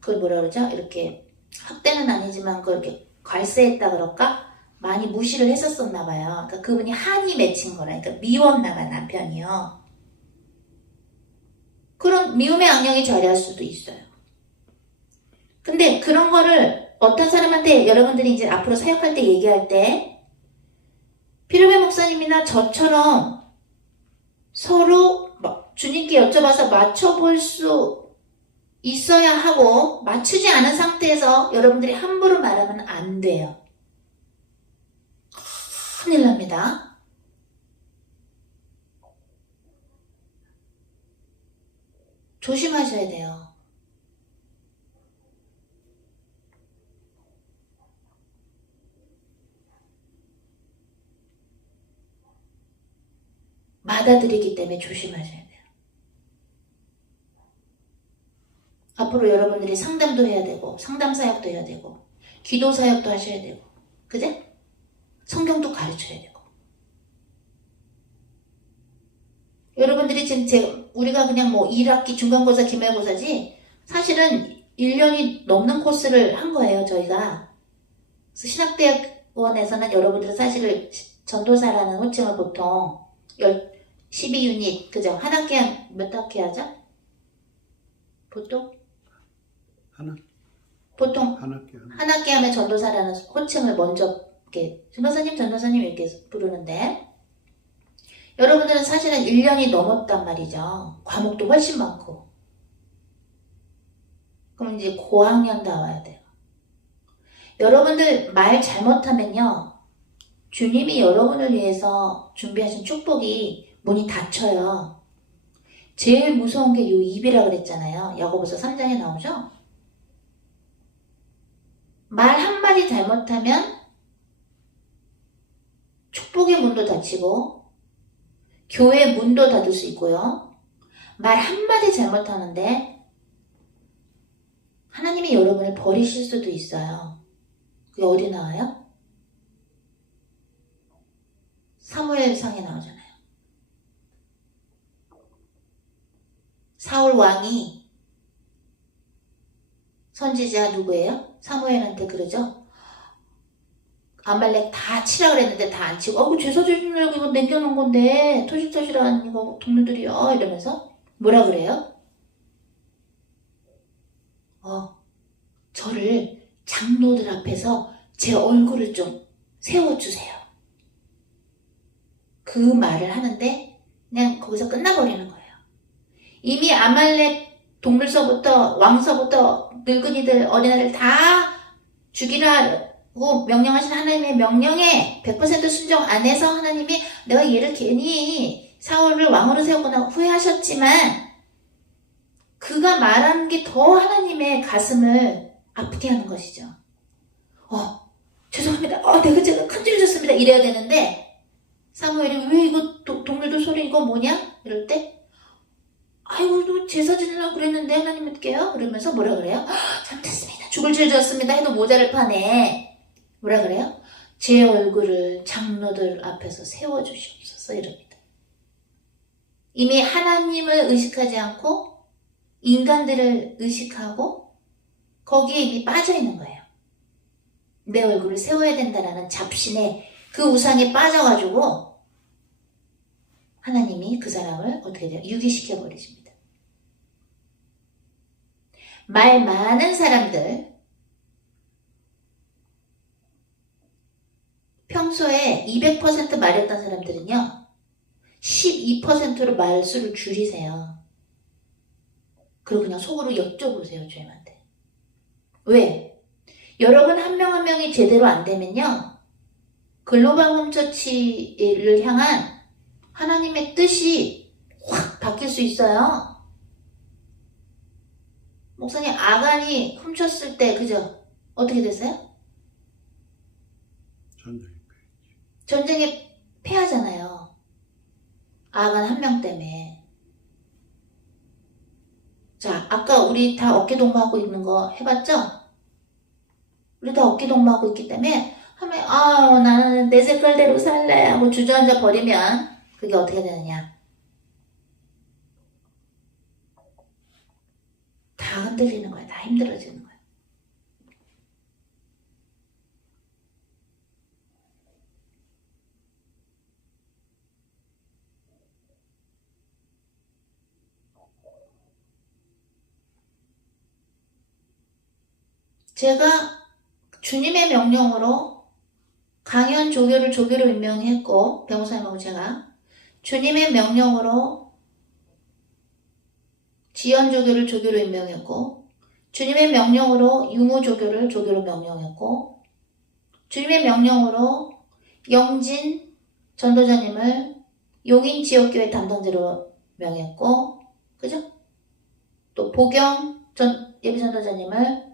그걸 뭐라 그러죠? 이렇게 학대는 아니지만 그걸 이렇게 괄세했다 그럴까? 많이 무시를 했었었나 봐요. 그러니까 그분이 한이 맺힌 거라. 그러니까 미웠나 봐, 남편이요. 그런 미움의 악령이 자리할 수도 있어요. 근데 그런 거를 어떤 사람한테 여러분들이 이제 앞으로 사역할 때 얘기할 때 피르베 목사님이나 저처럼 서로 주님께 여쭤봐서 맞춰볼 수 있어야 하고, 맞추지 않은 상태에서 여러분들이 함부로 말하면 안 돼요. 큰일 납니다. 조심하셔야 돼요. 받아들이기 때문에 조심하셔야 돼요. 앞으로 여러분들이 상담도 해야 되고, 상담 사역도 해야 되고, 기도 사역도 하셔야 되고, 그제? 성경도 가르쳐야 되고. 여러분들이 지금 우리가 그냥 뭐 1학기 중간고사, 기말고사지, 사실은 1년이 넘는 코스를 한 거예요, 저희가. 그래서 신학대학원에서는 여러분들은 사실 전도사라는 호칭을 보통 12유닛, 그죠? 한 학기 몇 학기 하죠? 보통? 보통 한 학기 하면 전도사라는 호칭을 먼저 이렇게 전도사님 이렇게 부르는데, 여러분들은 사실은 1년이 넘었단 말이죠. 과목도 훨씬 많고. 그럼 이제 고학년 다 와야 돼요. 여러분들 말 잘못하면요, 주님이 여러분을 위해서 준비하신 축복이 문이 닫혀요. 제일 무서운 게 요 입이라 그랬잖아요. 야고보서 3장에 나오죠? 말 한마디 잘못하면 축복의 문도 닫히고 교회 문도 닫을 수 있고요. 말 한마디 잘못하는데 하나님이 여러분을 버리실 수도 있어요. 그게 어디 나와요? 사무엘상에 나오잖아요. 사울 왕이 선지자 누구예요? 사무엘한테 그러죠? 아말렉 다 치라 그랬는데 다 안 치고, 제사 지내려고 이거 남겨놓은 건데 토실토실한 이거 동료들이요 이러면서 뭐라 그래요? 저를 장로들 앞에서 제 얼굴을 좀 세워주세요. 그 말을 하는데 그냥 거기서 끝나버리는 거예요. 이미 아말렉 동물서부터 왕서부터 늙은이들 어린아이들 다 죽이라고 명령하신 하나님의 명령에 100% 순종 안 해서 하나님이 내가 얘를 괜히 사울을 왕으로 세웠구나 후회하셨지만, 그가 말하는 게 더 하나님의 가슴을 아프게 하는 것이죠. 죄송합니다. 제가 큰죄를 졌습니다. 이래야 되는데, 사무엘이 왜 이거 동물들 소리 이거 뭐냐? 이럴 때, 아이고, 제사 지내려고 그랬는데 하나님께요? 그러면서 뭐라 그래요? 잘못했습니다. 죽을 죄 졌습니다. 해도 모자를 파네. 뭐라 그래요? 제 얼굴을 장로들 앞에서 세워주시옵소서 이럽니다. 이미 하나님을 의식하지 않고 인간들을 의식하고 거기에 이미 빠져있는 거예요. 내 얼굴을 세워야 된다라는 잡신에 그 우상에 빠져가지고 하나님이 그 사람을 어떻게 돼요? 유기시켜버리십니다. 말 많은 사람들, 평소에 200% 말했던 사람들은요, 12%로 말수를 줄이세요. 그리고 그냥 속으로 여쭤보세요, 주님한테. 왜? 여러분 한 명 한 명이 제대로 안 되면요, 글로벌 홈처치를 향한 하나님의 뜻이 확 바뀔 수 있어요. 목사님, 아간이 훔쳤을 때, 그죠? 어떻게 됐어요? 전쟁에 패하잖아요. 아간 한 명 때문에. 자, 아까 우리 다 어깨동무하고 있는 거 해봤죠? 우리 다 어깨동무하고 있기 때문에 하면 나는 내 색깔대로 살래 하고 주저앉아 버리면 그게 어떻게 되느냐? 다 흔들리는 거야. 다 힘들어지는 거야. 제가 주님의 명령으로 강연 조교를 조교로 임명했고, 변호사님하고 제가 주님의 명령으로 지연 조교를 조교로 임명했고, 주님의 명령으로 유무 조교를 조교로 명령했고, 주님의 명령으로 영진 전도자님을 용인 지역교회 담당자로 명했고, 그죠? 또 보경 예비전도자님을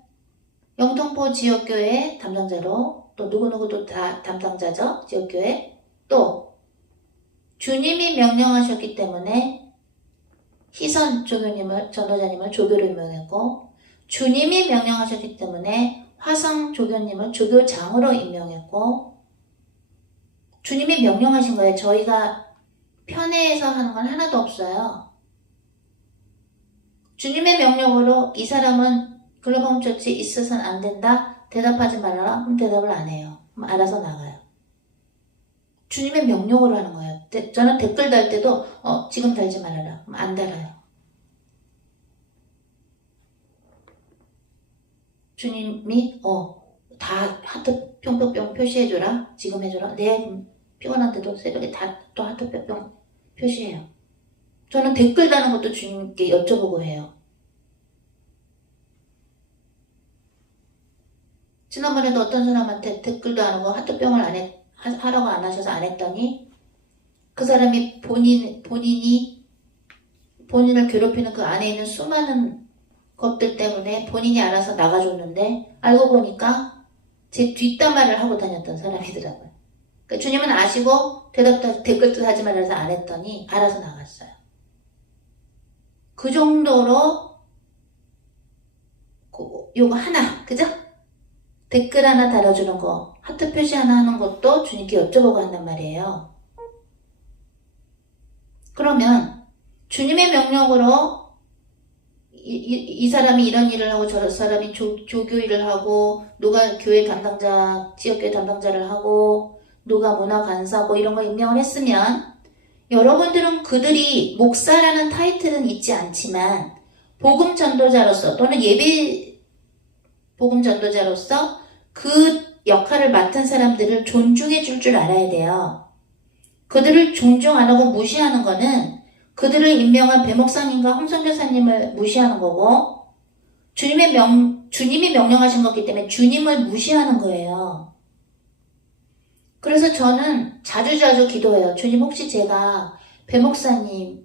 영통포 지역교회 담당자로, 또 누구누구도 다 담당자죠. 지역교회. 또 주님이 명령하셨기 때문에 희선 전도자님을 조교로 임명했고, 주님이 명령하셨기 때문에 화성 조교님을 조교장으로 임명했고, 주님이 명령하신 거예요. 저희가 편애해서 하는 건 하나도 없어요. 주님의 명령으로 이 사람은 글로벌 홈처치에 있어서는 안 된다. 대답하지 말아라. 그럼 대답을 안 해요. 그럼 알아서 나가요. 주님의 명령으로 하는 거예요. 저는 댓글 달 때도 지금 달지 말아라. 그럼 안 달아요. 주님이 다 하트 뿅뿅뿅 표시해줘라. 지금 해줘라. 피곤한데도 새벽에 다 또 하트 뿅뿅 표시해요. 저는 댓글 다는 것도 주님께 여쭤보고 해요. 지난번에도 어떤 사람한테 댓글도 안 하고 하트병을 하라고 안 하셔서 안 했더니 그 사람이 본인을 괴롭히는 그 안에 있는 수많은 것들 때문에 본인이 알아서 나가줬는데 알고 보니까 제 뒷담화를 하고 다녔던 사람이더라고요. 그러니까 주님은 아시고 댓글도 하지 말아서 안 했더니 알아서 나갔어요. 그 정도로 요거 하나, 그죠? 댓글 하나 달아주는 거, 하트 표시 하나 하는 것도 주님께 여쭤보고 한단 말이에요. 그러면 주님의 명령으로 이 사람이 이런 일을 하고 저 사람이 조교 일을 하고, 누가 교회 담당자, 지역교회 담당자를 하고, 누가 문화 간사고 이런 거 임명을 했으면 여러분들은 그들이 목사라는 타이틀은 있지 않지만 복음 전도자로서 또는 예비 복음 전도자로서 그 역할을 맡은 사람들을 존중해 줄 알아야 돼요. 그들을 존중 안 하고 무시하는 거는 그들을 임명한 배목사님과 홍선교사님을 무시하는 거고, 주님이 명령하신 거기 때문에 주님을 무시하는 거예요. 그래서 저는 자주자주 기도해요. 주님, 혹시 제가 배목사님이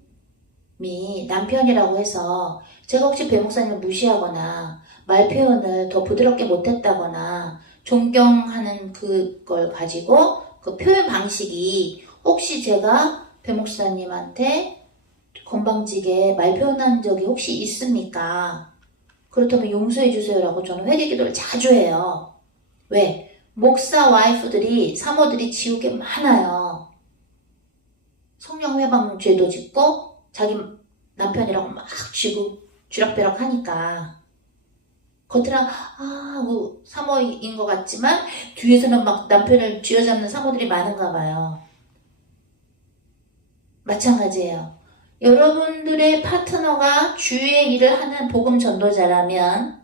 남편이라고 해서 제가 혹시 배목사님을 무시하거나 말 표현을 더 부드럽게 못했다거나 존경하는 그걸 가지고 그 표현 방식이 혹시 제가 배목사님한테 건방지게 말 표현한 적이 혹시 있습니까? 그렇다면 용서해 주세요라고 저는 회개기도를 자주 해요. 왜? 목사 와이프들이, 사모들이 지옥에 많아요. 성령 회방 죄도 짓고 자기 남편이라고 막 쥐고 쥐락펴락 하니까 겉으로 사모인 것 같지만 뒤에서는 막 남편을 쥐어잡는 사모들이 많은가 봐요. 마찬가지예요. 여러분들의 파트너가 주의 일을 하는 복음 전도자라면,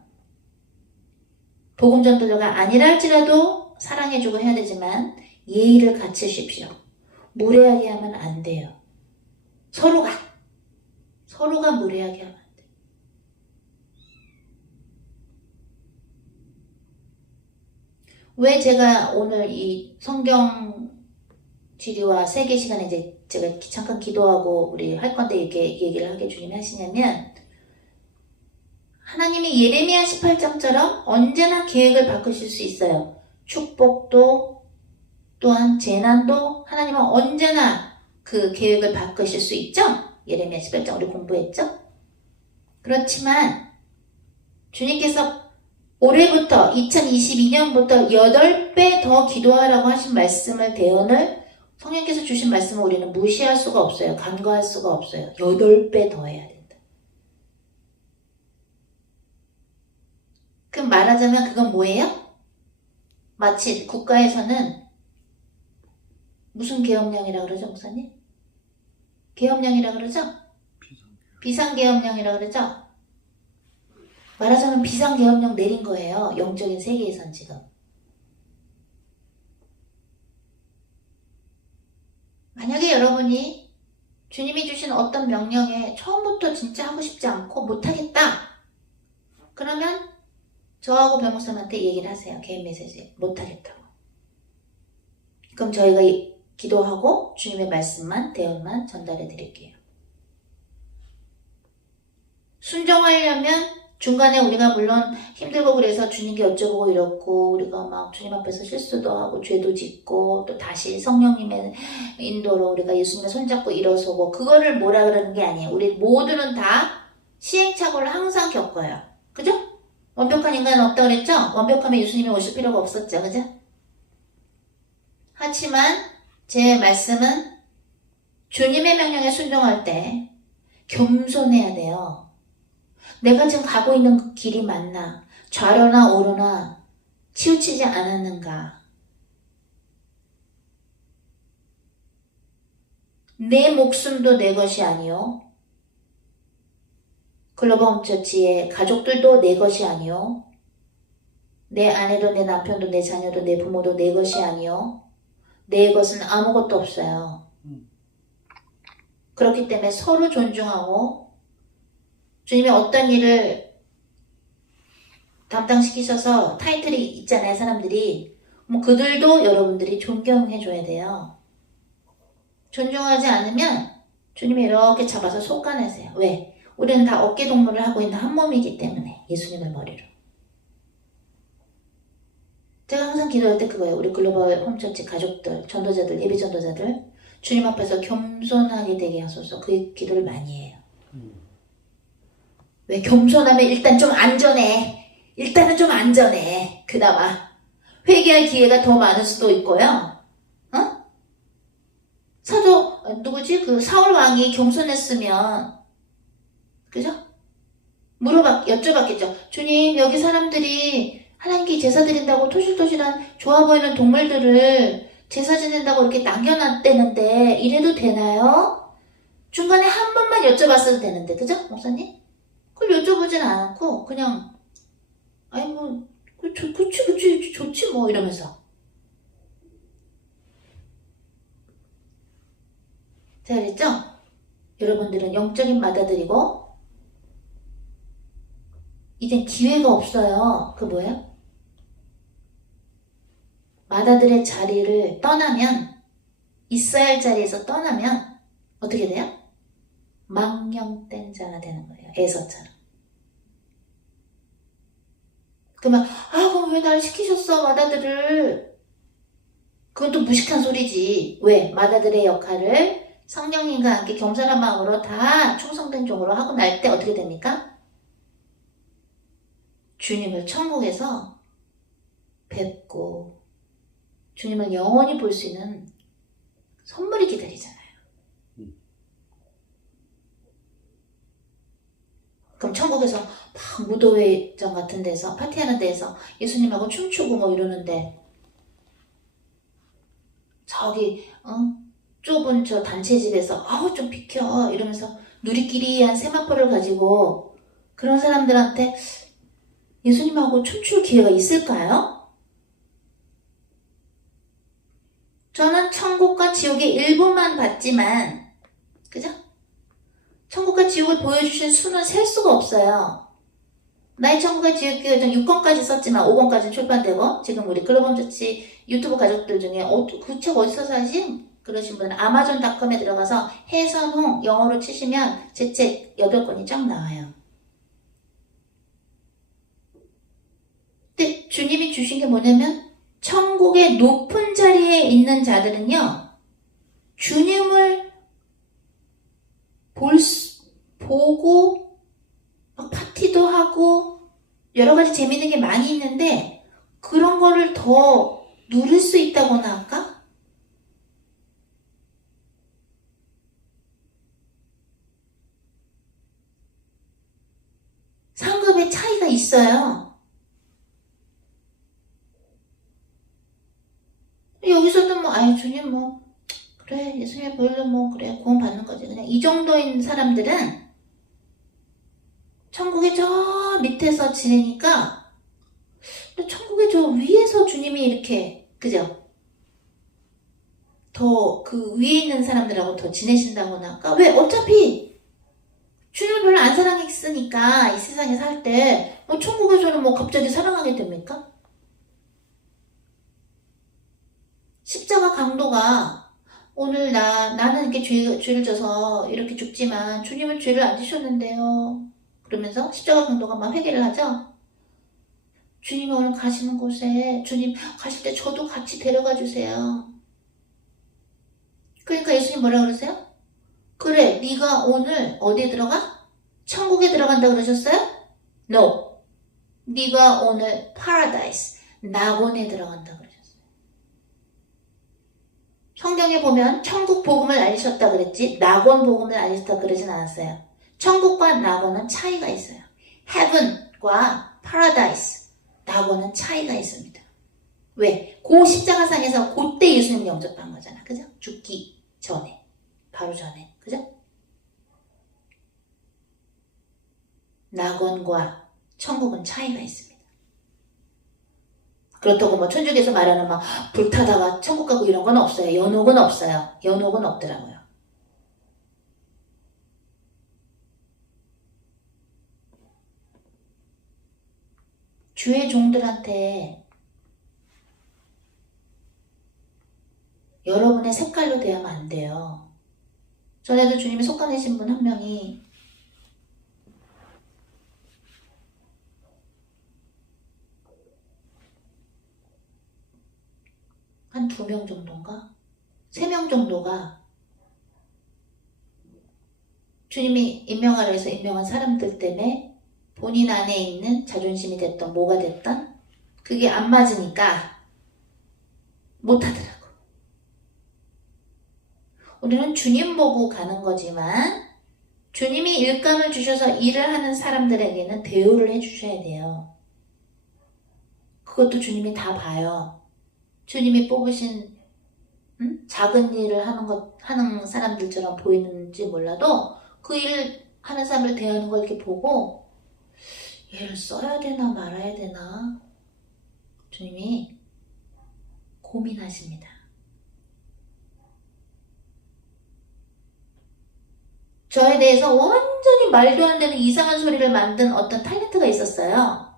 복음 전도자가 아니라 할지라도 사랑해주고 해야 되지만 예의를 갖추십시오. 무례하게 하면 안 돼요. 서로가 무례하게 하면 안 돼요. 왜 제가 오늘 이 성경 지리와 세계 시간에 이제 제가 잠깐 기도하고 우리 할 건데 이렇게 얘기를 하게 주님이 하시냐면, 하나님이 예레미야 18장처럼 언제나 계획을 바꾸실 수 있어요. 축복도 또한 재난도 하나님은 언제나 그 계획을 바꾸실 수 있죠. 예레미야 18장 우리 공부했죠. 그렇지만 주님께서 올해부터 2022년부터 8배 더 기도하라고 하신 말씀을 대언을 성령께서 주신 말씀을 우리는 무시할 수가 없어요. 간과할 수가 없어요. 8배 더 해야 된다. 그럼 말하자면 그건 뭐예요? 마치 국가에서는 무슨 계엄령이라 그러죠, 목사님? 계엄령이라 그러죠? 비상계엄령이라 그러죠? 말하자면 비상계엄령 내린 거예요. 영적인 세계에선 지금. 만약에 여러분이 주님이 주신 어떤 명령에 처음부터 진짜 하고 싶지 않고 못하겠다. 그러면 저하고 변호사님한테 얘기를 하세요. 개인 메시지. 못하겠다고. 그럼 저희가 기도하고 주님의 말씀만, 대언만 전달해 드릴게요. 순종하려면 중간에 우리가 물론 힘들고 그래서 주님께 여쭤보고 이렇고 우리가 막 주님 앞에서 실수도 하고 죄도 짓고 또 다시 성령님의 인도로 우리가 예수님의 손잡고 일어서고 그거를 뭐라 그러는 게 아니에요. 우리 모두는 다 시행착오를 항상 겪어요. 그죠? 완벽한 인간은 없다 그랬죠? 완벽하면 예수님이 오실 필요가 없었죠. 그죠? 하지만 제 말씀은 주님의 명령에 순종할 때 겸손해야 돼요. 내가 지금 가고 있는 그 길이 맞나? 좌로나 우로나 치우치지 않았는가? 내 목숨도 내 것이 아니요. 글로벌 홈처치의 가족들도 내 것이 아니요. 내 아내도 내 남편도 내 자녀도 내 부모도 내 것이 아니요. 내 것은 아무것도 없어요. 그렇기 때문에 서로 존중하고 주님이 어떤 일을 담당시키셔서 타이틀이 있잖아요, 사람들이. 뭐 그들도 여러분들이 존경해줘야 돼요. 존중하지 않으면 주님이 이렇게 잡아서 솎아내세요. 왜? 우리는 다 어깨동무를 하고 있는 한 몸이기 때문에 예수님을 머리로. 제가 항상 기도할 때 그거예요. 우리 글로벌 홈처치 가족들, 전도자들, 예비 전도자들 주님 앞에서 겸손하게 되게 하소서. 그 기도를 많이 해요. 왜? 겸손하면 일단 좀 안전해. 일단은 좀 안전해. 그나마 회개할 기회가 더 많을 수도 있고요. 어? 누구지? 그 사울 왕이 겸손했으면, 그죠? 여쭤봤겠죠. 주님, 여기 사람들이 하나님께 제사 드린다고 토실토실한 좋아 보이는 동물들을 제사 지낸다고 이렇게 남겨놨대는데 이래도 되나요? 중간에 한 번만 여쭤봤어도 되는데, 그죠? 목사님? 그걸 여쭤보진 않았고 그냥 아니 뭐 그치 좋지 뭐 이러면서. 제가 그랬죠? 여러분들은 영적인 맏아들이고 이젠 기회가 없어요. 그 뭐예요? 맏아들의 자리를 떠나면, 있어야 할 자리에서 떠나면 어떻게 돼요? 망령된 자가 되는 거예요. 에서처럼. 그러면 그럼 왜 날 시키셨어, 맏아들을? 그건 또 무식한 소리지. 왜? 맏아들의 역할을 성령님과 함께 겸손한 마음으로 다 충성된 종으로 하고 날 때 어떻게 됩니까? 주님을 천국에서 뵙고 주님을 영원히 볼 수 있는 선물이 기다리잖아요. 그럼 천국에서 막 무도회장 같은 데서 파티하는 데에서 예수님하고 춤추고 뭐 이러는데 저기 좁은 저 단체집에서 좀 비켜 이러면서 누리끼리한 세마포를 가지고 그런 사람들한테 예수님하고 춤출 기회가 있을까요? 저는 천국과 지옥의 일부만 봤지만, 그죠? 천국과 지옥을 보여주신 수는 셀 수가 없어요. 나의 천국의 지옥 교정 6권까지 썼지만 5권까지 출판되고 지금 우리 글로벌조치 유튜브 가족들 중에 그 책 어디서 사지? 그러신 분은 아마존닷컴에 들어가서 해선홍 영어로 치시면 제 책 8권이 쫙 나와요. 근데 주님이 주신 게 뭐냐면 천국의 높은 자리에 있는 자들은요. 주님을 보고 막 파티도 하고 여러 가지 재밌는 게 많이 있는데 그런 거를 더 누릴 수 있다고나 할까? 상급의 차이가 있어요. 여기서도 뭐 아유 주님 뭐 그래 예수님 보일러 뭐 그래 구원 받는 거지 그냥 이 정도인 사람들은 천국의 저 밑에서 지내니까 근데 천국의 저 위에서 주님이 이렇게 그죠? 더 그 위에 있는 사람들하고 더 지내신다고나 할까? 왜? 어차피 주님을 별로 안 사랑했으니까 이 세상에 살 때 뭐 천국에서는 뭐 갑자기 사랑하게 됩니까? 십자가 강도가 오늘 나는 이렇게 죄를 져서 이렇게 죽지만 주님은 죄를 안 지셨는데요. 그러면서 십자가 강도가 막 회개를 하죠. 주님이 오늘 가시는 곳에 주님 가실 때 저도 같이 데려가 주세요. 그러니까 예수님 뭐라 그러세요? 그래 네가 오늘 어디에 들어가? 천국에 들어간다 그러셨어요? No. 네가 오늘 파라다이스 낙원에 들어간다 그러셨어요. 성경에 보면 천국 복음을 알리셨다 그랬지 낙원 복음을 알리셨다 그러진 않았어요. 천국과 낙원은 차이가 있어요. Heaven과 Paradise, 낙원은 차이가 있습니다. 왜? 그 십자가상에서 그때 예수님 영접한 거잖아. 그죠? 죽기 전에. 바로 전에. 그죠? 낙원과 천국은 차이가 있습니다. 그렇다고 뭐 천주교에서 말하는 막 불타다가 천국 가고 이런 건 없어요. 연옥은 없어요. 연옥은 없더라고요. 주의 종들한테 여러분의 색깔로 대하면 안 돼요. 전에도 주님이 속아내신 분 한 명이 한 2명 정도인가? 3명 정도가 주님이 임명하라 해서 임명한 사람들 때문에 본인 안에 있는 자존심이 됐던 뭐가 됐던 그게 안 맞으니까 못하더라고. 우리는 주님 보고 가는 거지만 주님이 일감을 주셔서 일을 하는 사람들에게는 대우를 해주셔야 돼요. 그것도 주님이 다 봐요. 주님이 뽑으신 작은 일을 하는 사람들처럼 보이는지 몰라도 그 일을 하는 사람을 대하는 걸 이렇게 보고 얘를 써야 되나 말아야 되나 주님이 고민하십니다. 저에 대해서 완전히 말도 안 되는 이상한 소리를 만든 어떤 탤런트가 있었어요.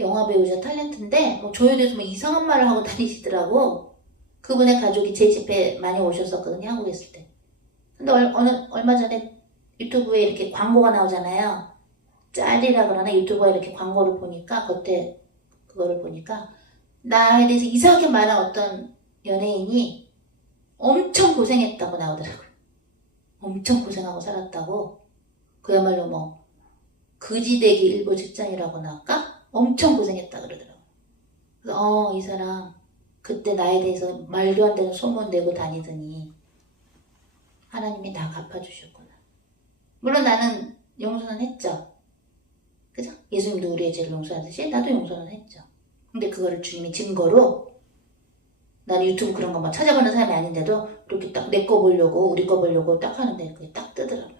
영화 배우자 탤런트인데 저에 대해서 뭐 이상한 말을 하고 다니시더라고. 그분의 가족이 제 집에 많이 오셨었거든요. 한국에 있을 때. 근데 얼마 전에 유튜브에 이렇게 광고가 나오잖아요. 짤이라 그러나 유튜브에 이렇게 광고를 보니까 겉에 그거를 보니까 나에 대해서 이상하게 말한 어떤 연예인이 엄청 고생했다고 나오더라고요. 엄청 고생하고 살았다고. 그야말로 뭐 거지되기 일보 직전이라고나 할까? 엄청 고생했다 그러더라고요. 그래서 이 사람 그때 나에 대해서 말도 안 되는 소문 내고 다니더니 하나님이 다 갚아주셨구나. 물론 나는 용서는 했죠. 그죠? 예수님도 우리의 죄를 용서하듯이 나도 용서는 했죠. 근데 그거를 주님이 증거로 나는 유튜브 그런 거 막 찾아보는 사람이 아닌데도 이렇게 딱 내 거 보려고 우리 거 보려고 딱 하는데 그게 딱 뜨더라고요.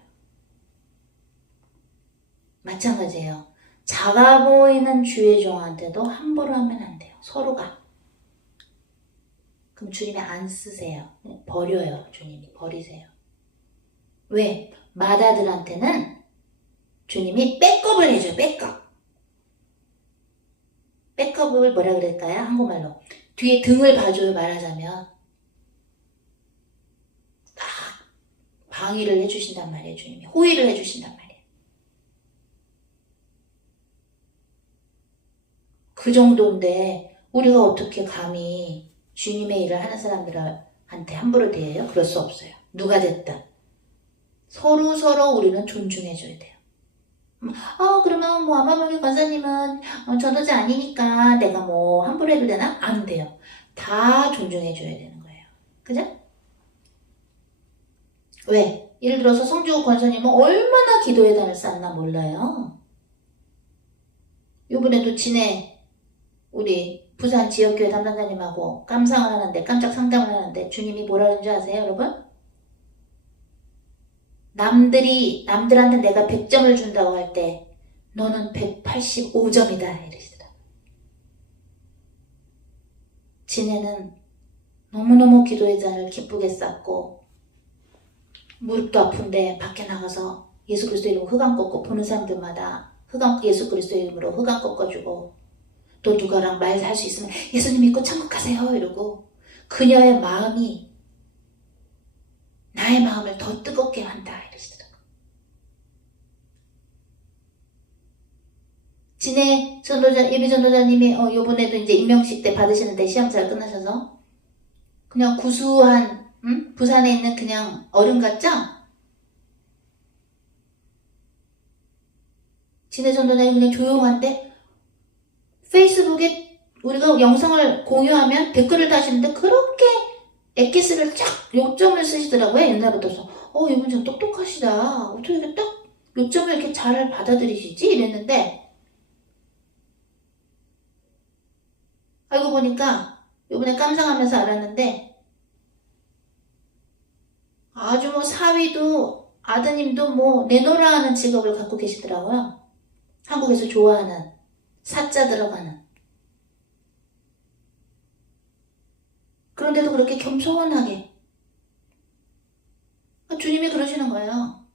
마찬가지예요. 작아 보이는 주의 종한테도 함부로 하면 안 돼요. 서로가. 그럼 주님이 안 쓰세요. 버려요. 주님이 버리세요. 왜? 마다들한테는 주님이 백업을 해줘요. 백업을 뭐라 그럴까요? 한국말로. 뒤에 등을 봐줘요. 말하자면. 딱 방위를 해주신단 말이에요. 주님이. 호의를 해주신단 말이에요. 그 정도인데 우리가 어떻게 감히 주님의 일을 하는 사람들한테 함부로 대해요? 그럴 수 없어요. 누가 됐든. 서로 우리는 존중해줘야 돼요. 그러면 뭐 아마모니 권사님은 전도자 아니니까 내가 뭐 함부로 해도 되나? 안 돼요. 다 존중해줘야 되는 거예요. 그죠? 왜? 예를 들어서 성주국 권사님은 얼마나 기도의 단을 쌓나 몰라요. 요번에도 우리 부산 지역교회 담당자님하고 깜상을 하는데 깜짝 상담을 하는데 주님이 뭐라는 줄 아세요 여러분? 남들한테 내가 100점을 준다고 할 때 너는 185점이다 이러시더라고요. 지네는 너무너무 기도의 잔을 기쁘게 쌓고 무릎도 아픈데 밖에 나가서 예수 그리스도 이름으로 흑암 꺾고 보는 사람들마다 예수 그리스도 이름으로 흑암 꺾어주고 또 누가랑 말할 수 있으면 예수님 믿고 천국 가세요 이러고 그녀의 마음이 나의 마음을 더 뜨겁게 한다 이러시더라고요. 진해 예비 전도자님이 요번에도 이제 임명식 때 받으시는데 시험 잘 끝나셔서 그냥 구수한 부산에 있는 그냥 어른 같죠? 진해 전도자님 그냥 조용한데 페이스북에 우리가 영상을 공유하면 댓글을 다시는데 그렇게 엑기스를 쫙 요점을 쓰시더라고요. 옛날부터. 이분 참 똑똑하시다. 어떻게 이렇게 딱 요점을 이렇게 잘 받아들이시지? 이랬는데 알고 보니까 요번에 깜상하면서 알았는데 아주 뭐 사위도 아드님도 뭐 내노라 하는 직업을 갖고 계시더라고요. 한국에서 좋아하는 사자 들어가는. 그런데도 그렇게 겸손하게 주님이 그러시는 거예요.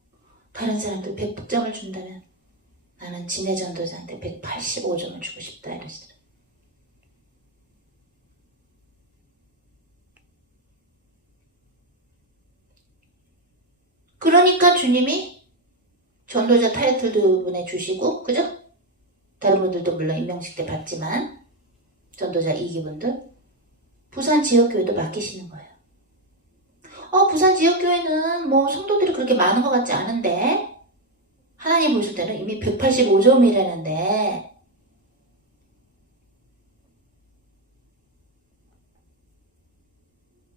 다른 사람들 100점을 준다면 나는 진해 전도자한테 185점을 주고 싶다 이러시더라고요. 그러니까 주님이 전도자 타이틀도 이번에 주시고 그죠? 다른 분들도 물론 임명식 때 받지만 전도자 2기분들 부산 지역교회도 맡기시는 거예요. 부산 지역교회는 뭐 성도들이 그렇게 많은 것 같지 않은데 하나님 보실 때는 이미 185점이라는데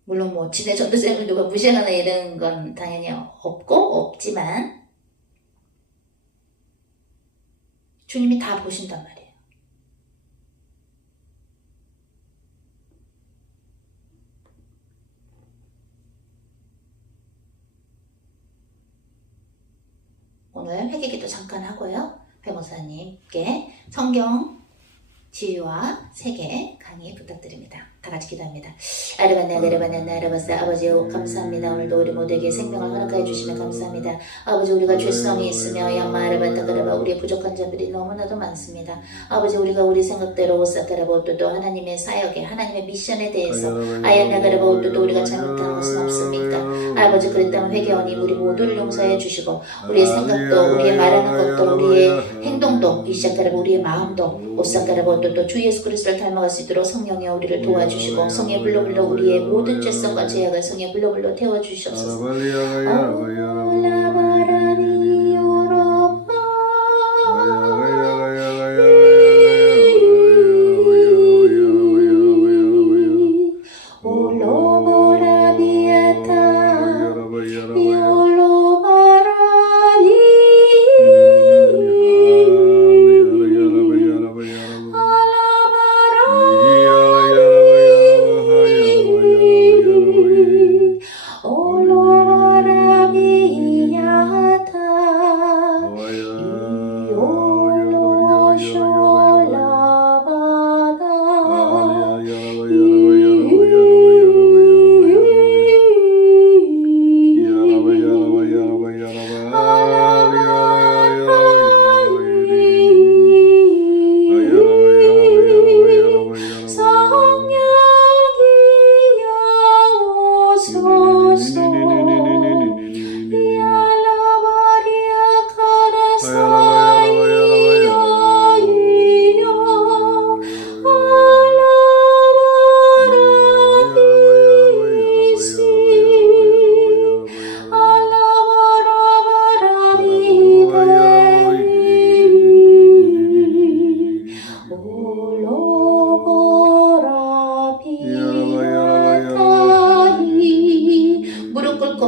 물론 뭐 진해 전도자님을 누가 무시하거나 이런 건 당연히 없지만 주님이 다 보신단 말이에요. 오늘 회개기도 잠깐 하고요. 배목사님께 성경 지유와 세계 강의 부탁드립니다. 다 같이 기도합니다. 아르바나 아버지 감사합니다. 오늘도 우리 모두에게 생명을 허락하여 주시면 감사합니다. 아버지 우리가 죄성이 있으며 야마 아르바타가라바 우리의 부족한 점들이 너무나도 많습니다. 아버지 우리가 우리 생각대로 오사카라바오또도 하나님의 사역에 하나님의 미션에 대해서 아야나가라바오또도 우리가 잘못한 것은 없습니까? 아버지 그랬다면 회개하니 우리 모두를 용서해 주시고 우리의 생각도 우리의 말하는 것도 우리의 행동도 이시아카라바 우리의 마음도 오사카라바오또도 주 예수 그리스도를 닮아갈 수 있도록 성령이 우리를 도와주시고 성의 불로 우리의 모든 죄성과 죄악을 성의 불로 태워주시옵소서.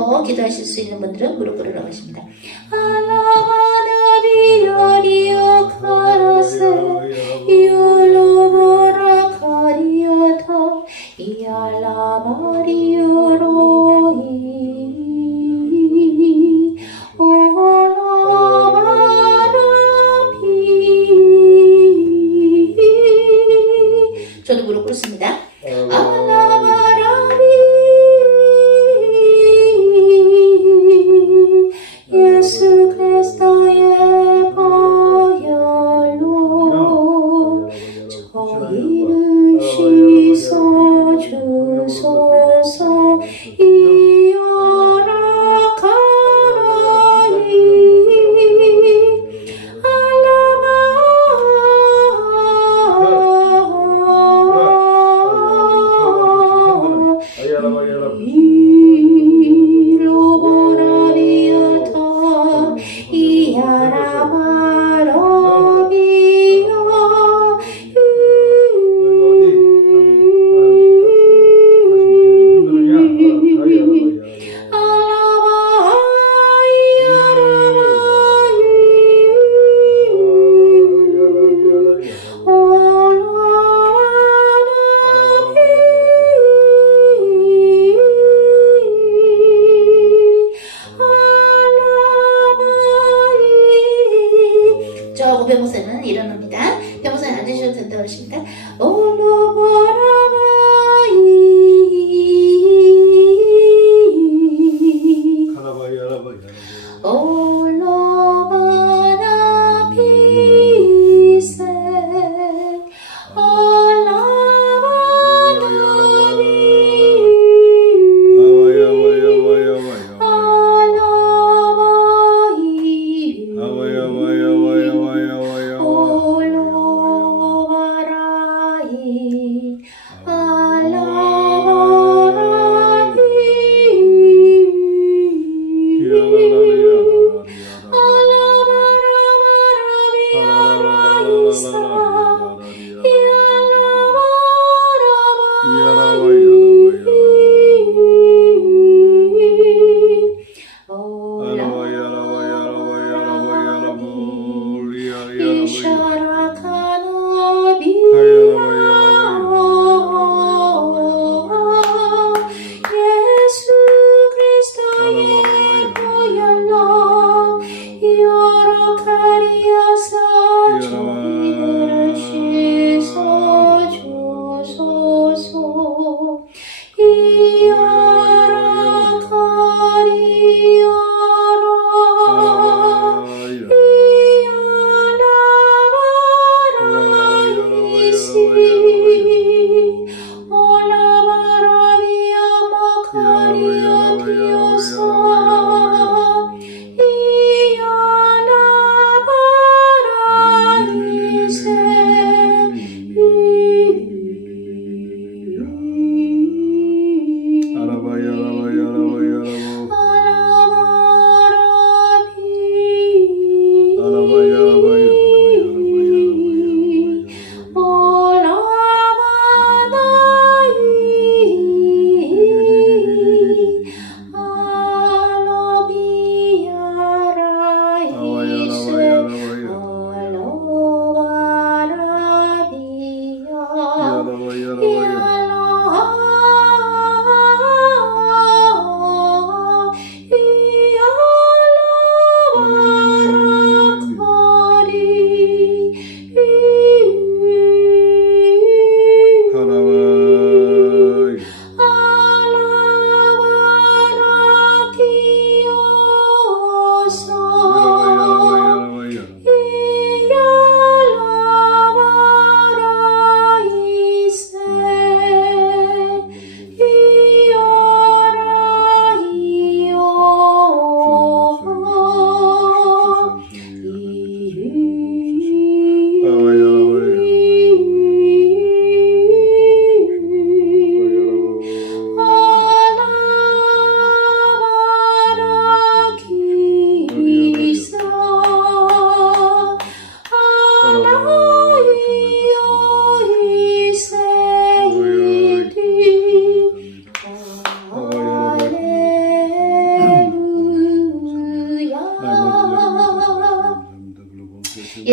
더 기도하실 수 있는 분들은 무릎 꿇으러 가십니다. 알라바나비아리오 카라세 이올로보라 카리아타 이알라바리오로이 오라바라비 저도 무릎 꿇습니다. 알라바라비 예수 그리스도의 보혈로 저희를 씻어주소서 이어라 가라이 이로보라비아타 이야라바라비아 저 배모사는 일어납니다. 배모사는 앉으셔도 된다고 그러십니다. 올로보라바이 올로바나 피세 올로바라이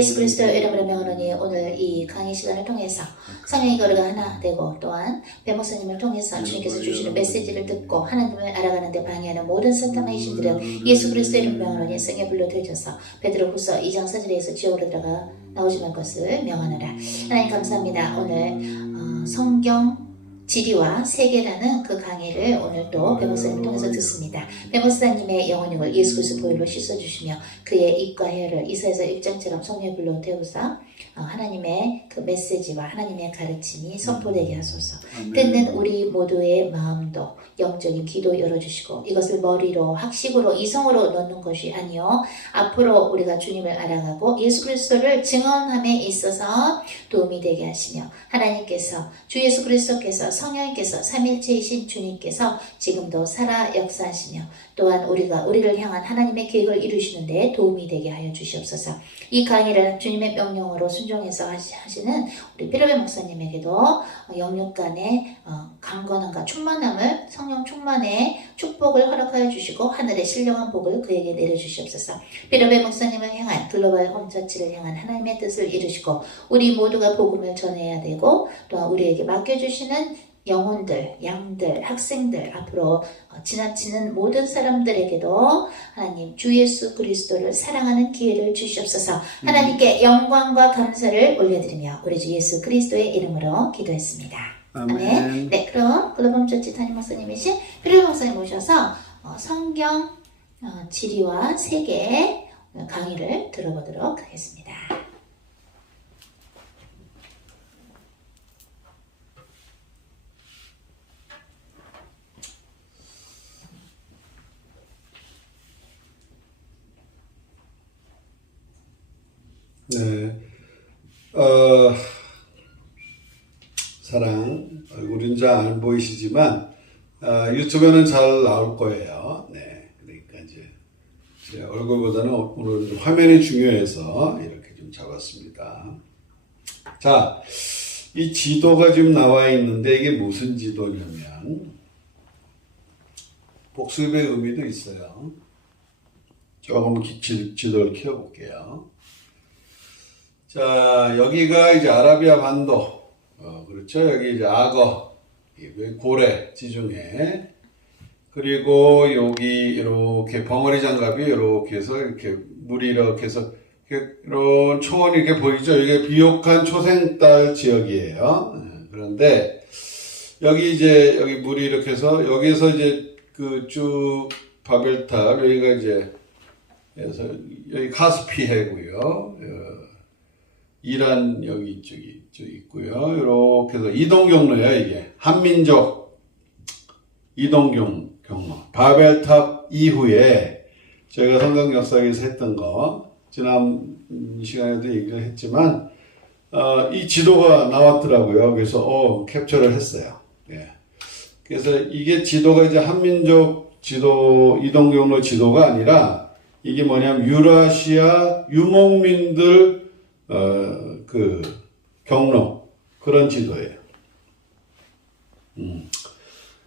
예수 그리스도의 이름으로 명하노니 오늘 이 강의 시간을 통해서 성령의 거리가 하나 되고 또한 배목사님을 통해서 주님께서 주시는 메시지를 듣고 하나님을 알아가는 데 방해하는 모든 사탄의 신들은 예수 그리스도의 이름으로 명하노니 성의 불로 들져서 베드로후서 2장 4절에서 지옥으로 들어가 나오지 말 것을 명하노라. 하나님 감사합니다. 오늘 성경 지리와 세계라는 그 강의를 오늘 또 배목사님을 통해서 듣습니다. 배목사님의 영혼육을 예수 그리스도 보혈로 씻어주시며 그의 입과 혀를 이사야서 1장처럼 성령의 불로 태우사 하나님의 그 메시지와 하나님의 가르침이 선포되게 하소서. 듣는 우리 모두의 마음도 영적인 귀도 열어주시고 이것을 머리로 학식으로 이성으로 넣는 것이 아니요 앞으로 우리가 주님을 알아가고 예수 그리스도를 증언함에 있어서 도움이 되게 하시며 하나님께서 주 예수 그리스도께서 성령께서 삼일체이신 주님께서 지금도 살아 역사하시며 또한 우리를 향한 하나님의 계획을 이루시는데 도움이 되게 하여 주시옵소서. 이 강의를 주님의 명령으로 순종해서 하시는 우리 피로베 목사님에게도 영육 간의 강건함과 충만함을 성령 충만의 축복을 허락하여 주시고 하늘의 신령한 복을 그에게 내려주시옵소서. 피로베 목사님을 향한 글로벌 홈처치를 향한 하나님의 뜻을 이루시고 우리 모두가 복음을 전해야 되고 또한 우리에게 맡겨주시는 영혼들, 양들, 학생들 앞으로 지나치는 모든 사람들에게도 하나님 주 예수 그리스도를 사랑하는 기회를 주시옵소서. 하나님께 영광과 감사를 올려드리며 우리 주 예수 그리스도의 이름으로 기도했습니다. 아멘. 네, 그럼 글로벌 처치 담임 목사님이신 필요 목사님 모셔서 성경 지리와 세계 강의를 들어보도록 하겠습니다. 네, 사랑, 얼굴은 잘 안 보이시지만, 유튜브에는 잘 나올 거예요. 네, 그러니까 이제, 제 얼굴보다는 오늘 화면이 중요해서 이렇게 좀 잡았습니다. 자, 이 지도가 지금 나와 있는데, 이게 무슨 지도냐면, 복습의 의미도 있어요. 조금 지도를 켜볼게요. 자, 여기가 이제 아라비아 반도, 그렇죠? 여기 이제 악어, 고래, 지중해. 그리고 여기 이렇게 벙어리 장갑이 이렇게 해서 이렇게 물이 이렇게 해서 이런 초원이 이렇게 보이죠? 이게 비옥한 초생달 지역이에요. 그런데 여기 이제 여기 물이 이렇게 해서 여기에서 이제 그 쭉 바벨탑, 여기가 이제 그래서 여기 카스피해고요. 이란 여기 이쪽이 있고요. 이렇게 해서 이동 경로야 이게 한민족 이동 경로. 바벨탑 이후에 저희가 성경 역사에서 했던 거 지난 시간에도 얘기를 했지만 이 지도가 나왔더라고요. 그래서 캡처를 했어요. 예. 그래서 이게 지도가 이제 한민족 지도 이동 경로 지도가 아니라 이게 뭐냐면 유라시아 유목민들 그 경로 그런 지도예요.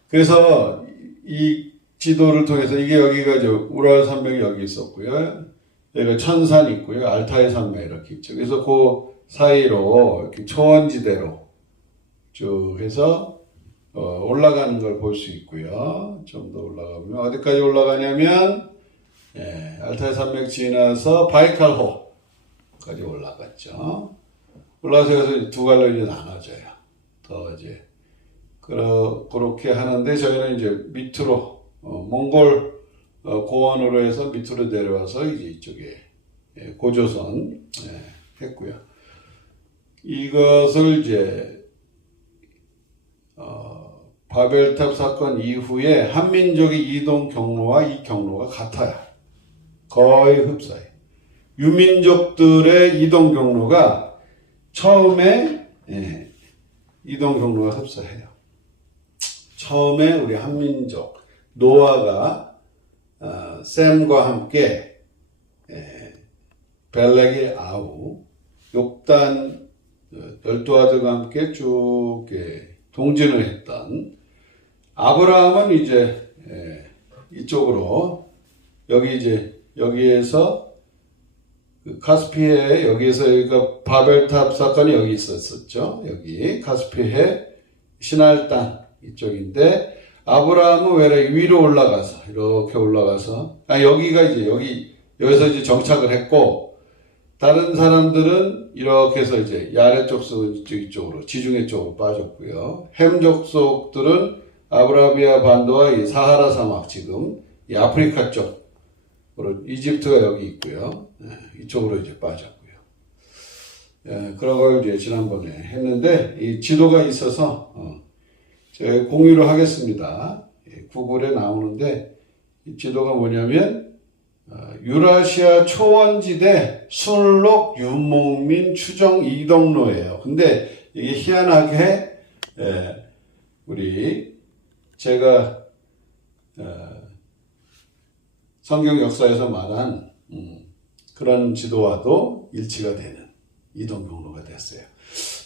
그래서 이 지도를 통해서 이게 여기가 우랄 산맥이 여기 있었고요. 여기가 천산 있고요. 알타이 산맥 이렇게 있죠. 그래서 그 사이로 이렇게 초원지대로 쭉 해서 올라가는 걸 볼 수 있고요. 좀 더 올라가면 어디까지 올라가냐면 알타이 산맥 지나서 바이칼호까지 올라갔죠. 올라가서 여기서 두 갈로 이제 나눠져요. 더 이제 그렇게 하는데 저희는 이제 밑으로 몽골 고원으로 해서 밑으로 내려와서 이제 이쪽에 고조선 했고요. 이것을 이제 바벨탑 사건 이후에 한민족의 이동 경로와 이 경로가 같아요. 거의 흡사해요. 유민족들의 이동 경로가 처음에 이동 경로가 흡사해요. 처음에 우리 한민족 노아가 셈과 함께 벨렉의 아우 욕단 12아들과 함께 쭉 동진을 했던 아브라함은 이제 이쪽으로 여기에서 그 카스피해 여기에서 여기가 바벨탑 사건이 여기 있었었죠. 여기 카스피해 시날 땅 이쪽인데 아브라함은 왜 위로 올라가서 이렇게 올라가서 여기가 이제 여기서 이제 정착을 했고 다른 사람들은 이렇게 해서 이제 야레 족속은 이쪽으로 지중해 쪽으로 빠졌고요. 햄 족속들은 아브라비아 반도와 이 사하라 사막 지금 이 아프리카 쪽으로 이집트가 여기 있고요. 이쪽으로 이제 빠졌고요. 그런 걸 이제 지난번에 했는데 이 지도가 있어서 제가 공유를 하겠습니다. 구글에 나오는데 이 지도가 뭐냐면 유라시아 초원지대 순록 유목민 추정 이동로예요. 근데 이게 희한하게 제가 성경 역사에서 말한 그런 지도와도 일치가 되는 이동 경로가 됐어요.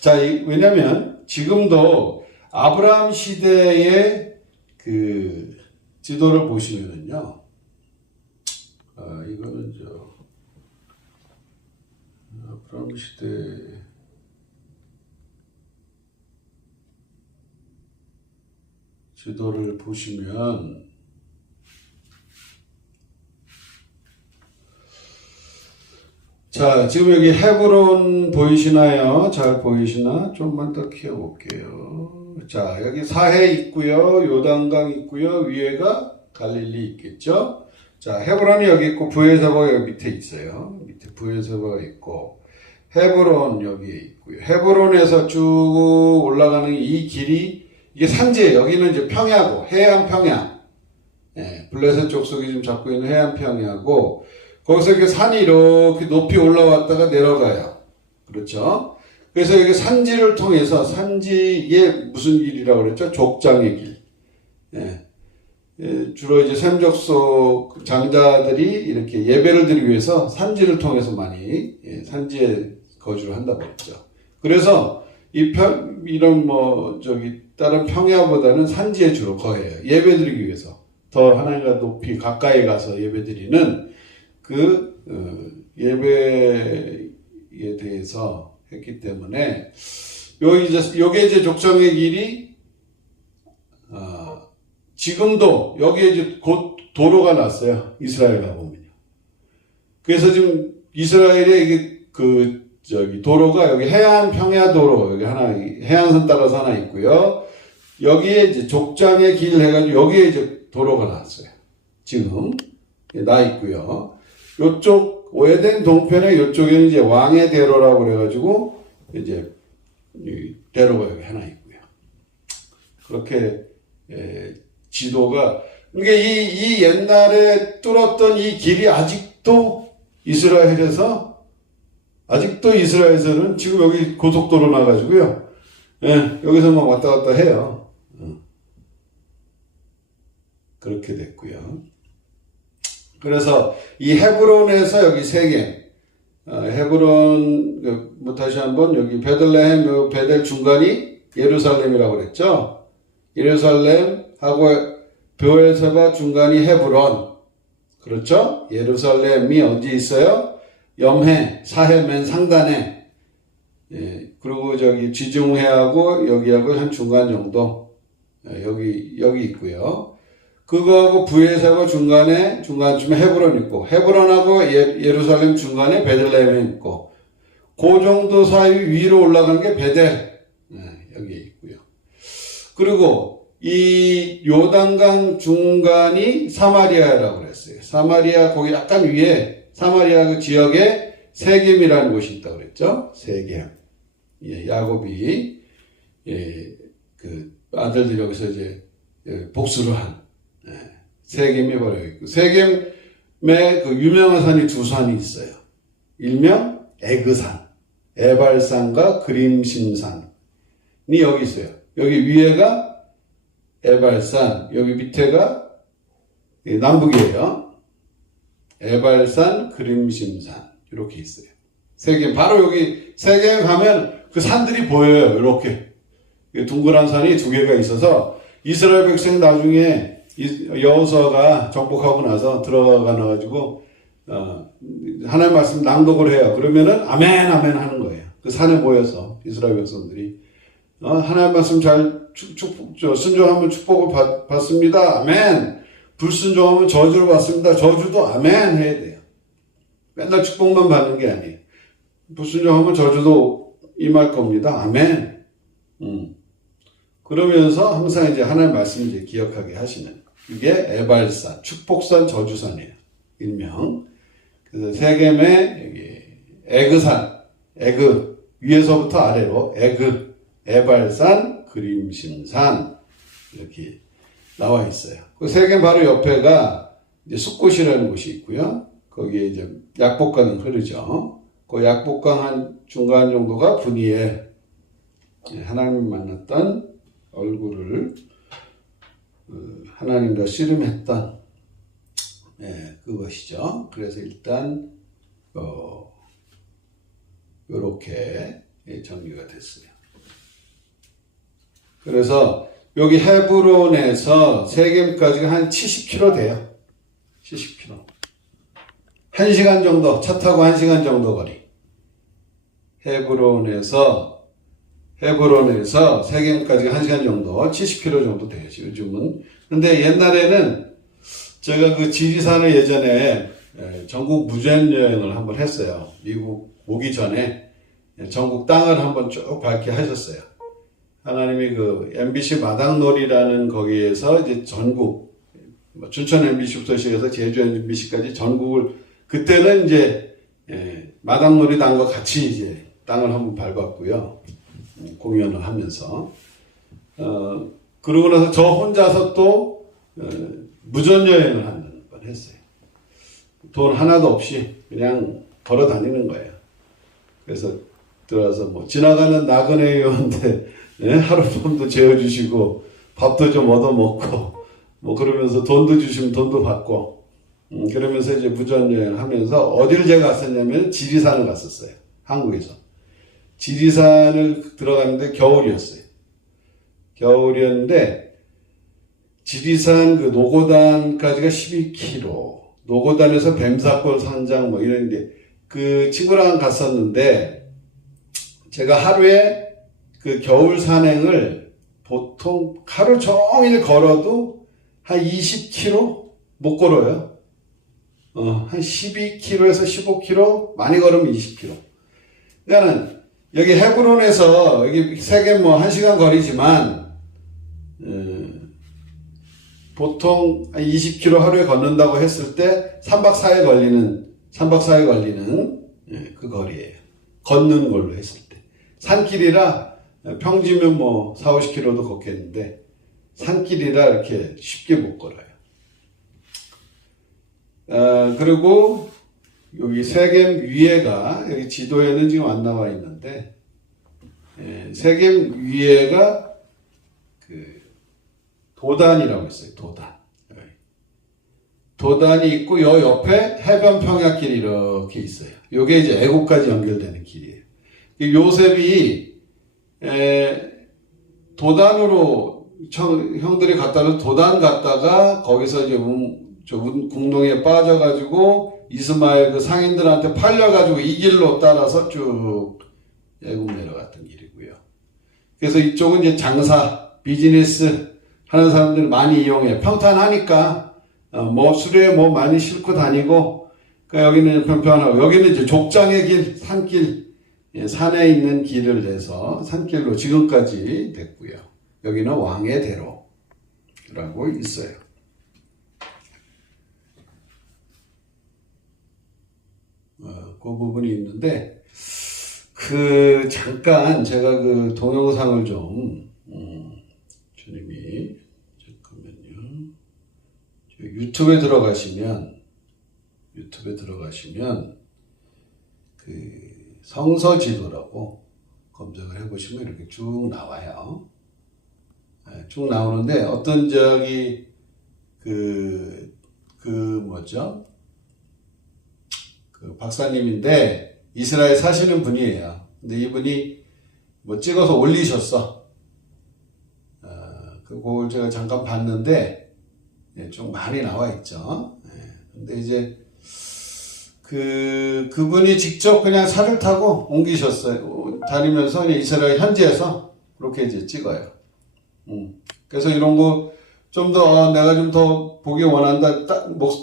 자, 왜냐면 지금도 아브라함 시대의 그 지도를 보시면은요, 이거는 아브라함 시대 지도를 보시면 자, 지금 여기 헤브론 보이시나요? 잘 보이시나? 좀만 더 키워볼게요. 자, 여기 사해 있고요. 요단강 있고요. 위에가 갈릴리 있겠죠? 자, 헤브론이 여기 있고 브에세바가 여기 밑에 있어요. 밑에 브에세바가 있고 헤브론 여기 있고요. 헤브론에서 쭉 올라가는 이 길이 이게 산지예요. 여기는 이제 평야고 해안 평야. 블레셋 족속이 지금 잡고 있는 해안 평야고 거기서 이렇게 산이 이렇게 높이 올라왔다가 내려가요. 그렇죠? 그래서 여기 산지를 통해서 산지에 무슨 길이라고 그랬죠? 족장의 길. 주로 이제 셈족속 장자들이 이렇게 예배를 드리기 위해서 산지를 통해서 많이 산지에 거주를 한다고 그랬죠. 그래서 이런 다른 평야보다는 산지에 주로 거해요. 예배 드리기 위해서. 더 하나님과 높이 가까이 가서 예배 드리는 예배에 대해서 했기 때문에, 요게 이제 족장의 길이, 지금도 여기에 이제 곧 도로가 났어요. 이스라엘 가보면요. 그래서 지금 이스라엘의 이게 도로가 여기 해안 평야도로, 여기 하나, 해안선 따라서 하나 있고요. 여기에 이제 족장의 길 해가지고 여기에 이제 도로가 났어요. 지금 나 있고요. 요쪽 오해된 동편에 요쪽에는 이제 왕의 대로라고 그래가지고 이제 대로가 여기 하나 있고요. 그렇게 지도가 이게 이 옛날에 뚫었던 이 길이 아직도 이스라엘에서는 지금 여기 고속도로 나가지고요. 여기서 막 왔다 갔다 해요. 그렇게 됐고요. 그래서 이 헤브론에서 여기 세겜, 헤브론, 다시 한번 여기 베들레헴, 베델 중간이 예루살렘이라고 그랬죠. 예루살렘하고 브에세바 중간이 헤브론. 그렇죠? 예루살렘이 어디 있어요? 염해, 사해 맨 상단에. 그리고 지중해하고 여기하고 한 중간 정도. 여기 있고요. 그거하고 브에세바 중간쯤에 헤브론 있고, 헤브론하고 예루살렘 중간에 베들레헴이 있고, 그 정도 사이 위로 올라간 게 베델, 여기에 있고요. 그리고 이 요단강 중간이 사마리아라고 그랬어요. 사마리아 거기 약간 위에 사마리아 그 지역에 세겜이라는 곳이 있다고 그랬죠. 세겜. 야곱이 그 아들들이 여기서 이제 복수를 한. 세겜이 바로 있고, 세겜에 그 유명한 산이 두 산이 있어요. 일명 에그산, 에발산과 그림심산이 여기 있어요. 여기 위에가 에발산, 여기 밑에가 남북이에요. 에발산, 그림심산 이렇게 있어요. 세겜, 바로 여기 세겜 가면 그 산들이 보여요. 이렇게 둥그란 산이 두 개가 있어서 이스라엘 백성 나중에 여호수아가 정복하고 나서 들어가가지고 하나님 말씀 낭독을 해요. 그러면은 아멘 아멘 하는 거예요. 그 산에 모여서 이스라엘 백성들이 하나님 말씀 잘 순종하면 축복을 받습니다. 아멘. 불순종하면 저주를 받습니다. 저주도 아멘 해야 돼요. 맨날 축복만 받는 게 아니에요. 불순종하면 저주도 임할 겁니다. 아멘. 그러면서 항상 이제 하나님 말씀을 이제 기억하게 하시는. 이게 에발산, 축복산, 저주산이에요. 일명. 그래서 세겜의 여기 에그산, 에그 위에서부터 아래로 에그, 에발산, 그림심산 이렇게 나와 있어요. 그 세겜 바로 옆에가 이제 숫곳이라는 곳이 있고요. 거기에 이제 약복강이 흐르죠. 그 약복강 한 중간 정도가 분이엘, 하나님 만났던 얼굴을 하나님과 씨름했던 그것이죠. 그래서 일단 요렇게 정리가 됐어요. 그래서 여기 헤브론에서 세겜까지가 한 70km 돼요. 70km. 1시간 정도, 차 타고 1시간 정도 거리. 헤브론에서 세겜까지 1시간 정도, 70km 정도 돼요, 요즘은. 근데 옛날에는 제가 그 지리산을 예전에 전국 무전 여행을 한번 했어요. 미국 오기 전에 전국 땅을 한번 쭉 밟게 하셨어요. 하나님이 그 MBC 마당놀이라는 거기에서 이제 전국, 춘천 MBC부터 시작해서 제주 MBC까지 전국을, 그때는 이제 마당놀이 당과 같이 이제 땅을 한번 밟았고요. 공연을 하면서. 그러고 나서 저 혼자서 또 무전여행을 한 번 했어요. 돈 하나도 없이 그냥 걸어 다니는 거예요. 그래서 들어와서 뭐 지나가는 나그네 요한테 하룻밤도 재워주시고 밥도 좀 얻어먹고 뭐 그러면서 돈도 주시면 돈도 받고 그러면서 이제 무전여행 하면서 어디를 제가 갔었냐면 지리산을 갔었어요. 한국에서. 지리산을 들어갔는데 겨울이었어요. 겨울이었는데 지리산 그 노고단까지가 12km. 노고단에서 뱀사골 산장 뭐 이런데 그 친구랑 갔었는데 제가 하루에 그 겨울 산행을 보통 하루 종일 걸어도 한 20km 못 걸어요. 한 12km에서 15km, 많이 걸으면 20km. 그러니까는 여기 헤브론에서 여기 세겜 뭐 1시간 거리지만 보통 한 20km 하루에 걷는다고 했을 때 3박 4일 걸리는 그 거리예요. 걷는 걸로 했을 때. 산길이라 평지면 뭐 4, 50km도 걷겠는데 산길이라 이렇게 쉽게 못 걸어요. 그리고 여기 세겜 위에가 여기 지도에는 지금 안 나와 있는데 세겜 위에가 그 도단이라고 있어요. 도단이 있고 요 옆에 해변 평야길이 이렇게 있어요. 요게 이제 애국까지 연결되는 길이에요. 요셉이 도단으로 형들이 갔다가 도단 갔다가 거기서 이제 궁동에 빠져가지고 이스마엘 그 상인들한테 팔려가지고 이 길로 따라서 쭉 애국 내려갔던 길이고요. 그래서 이쪽은 이제 장사, 비즈니스 하는 사람들이 많이 이용해. 평탄하니까 뭐 수레에 뭐 많이 싣고 다니고, 그러니까 여기는 평평하고 여기는 이제 족장의 길, 산길, 산에 있는 길을 내서 산길로 지금까지 됐고요. 여기는 왕의 대로라고 있어요. 그 부분이 있는데, 잠깐 제가 그 동영상을 좀, 주님이, 잠깐만요. 유튜브에 들어가시면, 그 성서지도라고 검색을 해보시면 이렇게 쭉 나와요. 쭉 나오는데, 어떤 그 박사님인데 이스라엘 사시는 분이에요. 근데 이분이 뭐 찍어서 올리셨어. 그걸 제가 잠깐 봤는데 좀 많이 나와 있죠. 근데 이제 그분이 직접 그냥 차를 타고 옮기셨어요. 다니면서 그냥 이스라엘 현지에서 그렇게 이제 찍어요. 그래서 이런 거 좀 더 내가 좀 더 보기 원한다.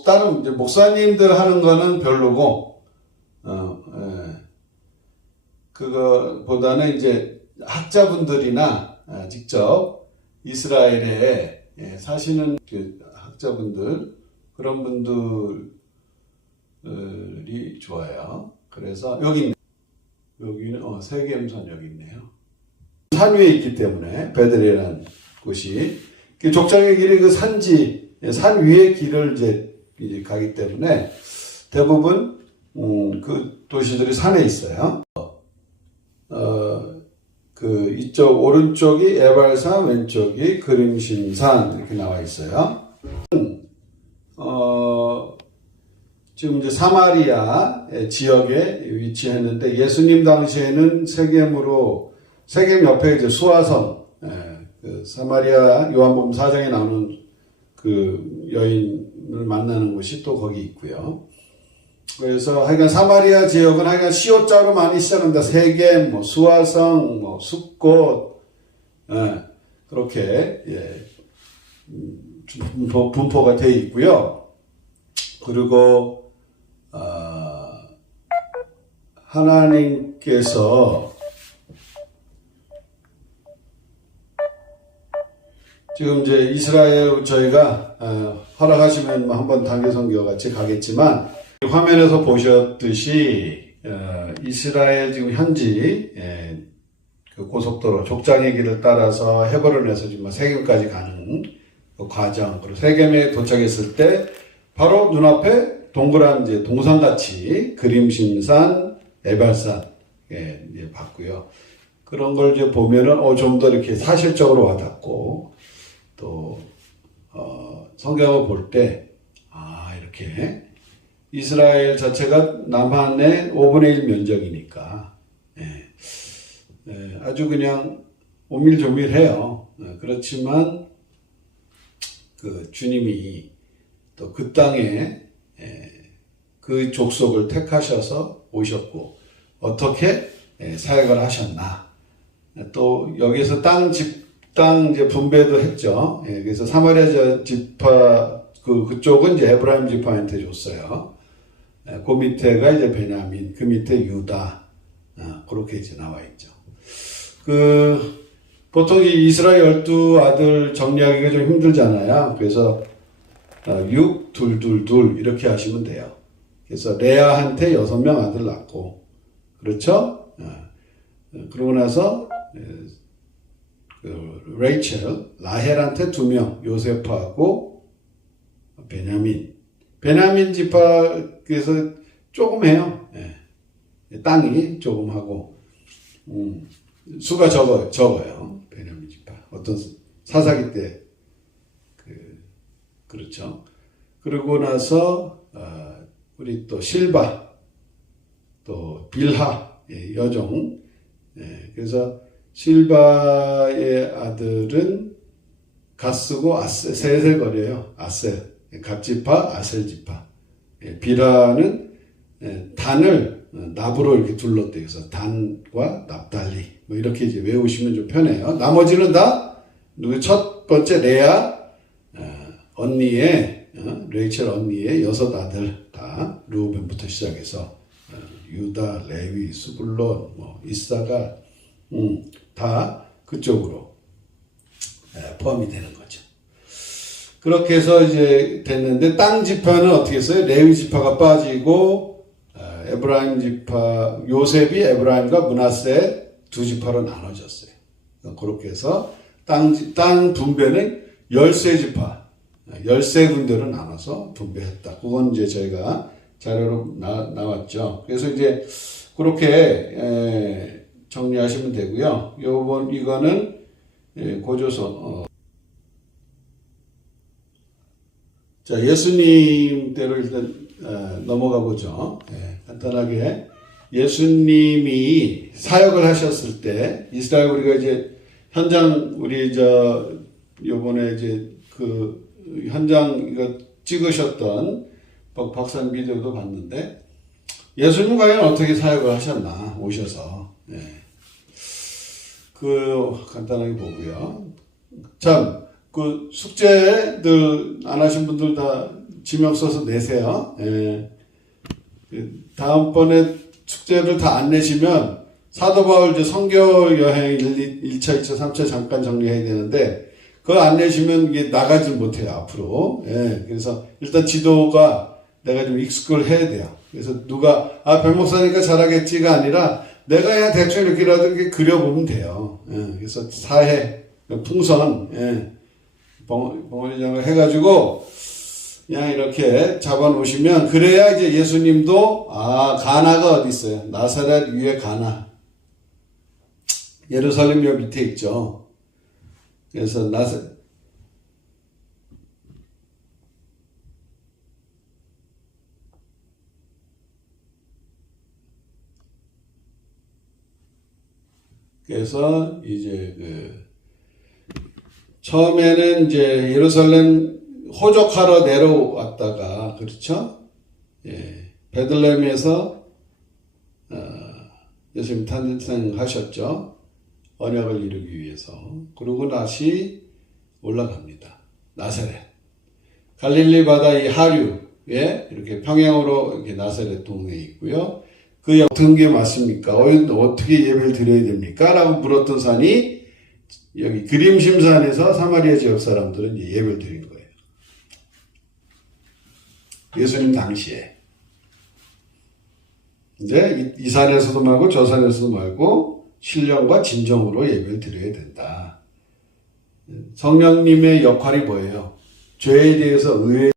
다른 이제 목사님들 하는 거는 별로고, 그거보다는 이제 학자분들이나 직접 이스라엘에 사시는 그 학자분들 그런 분들이 좋아요. 그래서 여기는 세겜산 여기 있네요. 산 위에 있기 때문에 베들레헴이라는 곳이 족장의 길이 그 산지 산 위의 길을 이제 가기 때문에 대부분 그 도시들이 산에 있어요. 그 이쪽 오른쪽이 에발산, 왼쪽이 그림심산 이렇게 나와 있어요. 지금 이제 사마리아 지역에 위치했는데 예수님 당시에는 세겜 옆에 이제 수아성, 그 사마리아 요한복음 4장에 나오는 그 여인을 만나는 곳이 또 거기 있고요. 그래서 하여간 사마리아 지역은 하여간 시옷자로 많이 시작합니다. 세겜, 수아성, 숫곳, 그렇게 분포가 되어 있고요. 그리고 하나님께서 지금 이제 이스라엘 저희가 허락하시면 한번 단계 선교 같이 가겠지만 화면에서 보셨듯이 이스라엘 지금 현지 그 고속도로 족장의 길을 따라서 헤브론에서 지금 세겜까지 가는 그 과정, 그리고 세겜에 도착했을 때 바로 눈앞에 동그란 이제 동상같이 그림심산, 에발산 이제 봤고요. 그런 걸 이제 보면은 좀 더 이렇게 사실적으로 와닿고 또 성경을 볼 때 이렇게 이스라엘 자체가 남한의 5분의 1 면적이니까 아주 그냥 오밀조밀해요. 그렇지만 그 주님이 또 그 땅에 그 족속을 택하셔서 오셨고 어떻게 사역을 하셨나. 또 여기서 땅 이제 분배도 했죠. 그래서 사마리아 지파 그쪽은 이제 에브라임 지파한테 줬어요. 그 밑에가 이제 베냐민, 그 밑에 유다, 그렇게 이제 나와 있죠. 보통 이스라엘 12아들 정리하기가 좀 힘들잖아요. 그래서 6, 2, 2, 2 이렇게 하시면 돼요. 그래서 레아한테 6명 아들 낳고, 그렇죠? 그러고 나서 레이첼, 라헬한테 2명, 요세프하고 베냐민 지파에서 조금 해요. 땅이 조금 하고, 수가 적어요. 베냐민 지파. 어떤 사사기 때, 그렇죠. 그러고 나서, 우리 또 실바, 또 빌하, 여종. 그래서 실바의 아들은 갓쓰고 세세거려요. 아셀. 갓지파, 아셀지파. 빌하는 단을 납으로 이렇게 둘렀대요. 그래서 단과 납달리. 이렇게 이제 외우시면 좀 편해요. 나머지는 다 첫 번째 레아 언니의 레이첼 언니의 6아들 다 루벤부터 시작해서 유다, 레위, 수불론, 이사가 다 그쪽으로 포함이 되는 거죠. 그렇게 해서 이제 됐는데 땅 지파는 어떻게 했어요? 레위 지파가 빠지고 에브라임 지파 요셉이 에브라임과 므낫세 두 지파로 나눠졌어요. 그렇게 해서 땅 분배는 13지파, 13군데로 나눠서 분배했다. 그건 이제 저희가 자료로 나왔죠. 그래서 이제 그렇게 정리하시면 되고요. 이거는 고조선. 자, 예수님 때로 일단 넘어가 보죠. 간단하게 예수님이 사역을 하셨을 때 이스라엘 우리가 이제 현장 요번에 이제 그 현장 이거 찍으셨던 박사님 비디오도 봤는데 예수님 과연 어떻게 사역을 하셨나 오셔서 간단하게 보고요. 참 그 숙제들 안 하신 분들 다 지명 써서 내세요. 다음번에 숙제를 다 안 내시면 사도 바울 이제 선교 여행 1차, 2차, 3차 잠깐 정리해야 되는데 그거 안 내시면 이게 나가지 못해요 앞으로. 그래서 일단 지도가 내가 좀 익숙을 해야 돼요. 그래서 누가 별 목사니까 잘하겠지가 아니라 내가 그냥 대충 이렇게라도 이렇게 그려보면 돼요. 그래서 사회 풍선 벙어리장을 해가지고 그냥 이렇게 잡아놓으시면 그래야 이제 예수님도 가나가 어디 있어요? 나사렛 위에 가나. 예루살렘 요 밑에 있죠. 그래서 그래서 이제 처음에는 이제 예루살렘 호적하러 내려왔다가 그렇죠? 베들레헴에서 예수님 탄생하셨죠. 언약을 이루기 위해서. 그러고 다시 올라갑니다. 나사렛. 갈릴리 바다 이 하류에 이렇게 평양으로 이렇게 나사렛 동네에 있고요. 그 어떤 게 맞습니까? 어떻게 예배를 드려야 됩니까? 라고 물었던 산이 여기 그림심산에서 사마리아 지역 사람들은 이제 예배를 드린 거예요. 예수님 당시에. 이제 이 산에서도 말고 저 산에서도 말고 신령과 진정으로 예배를 드려야 된다. 성령님의 역할이 뭐예요? 죄에 대해서 의회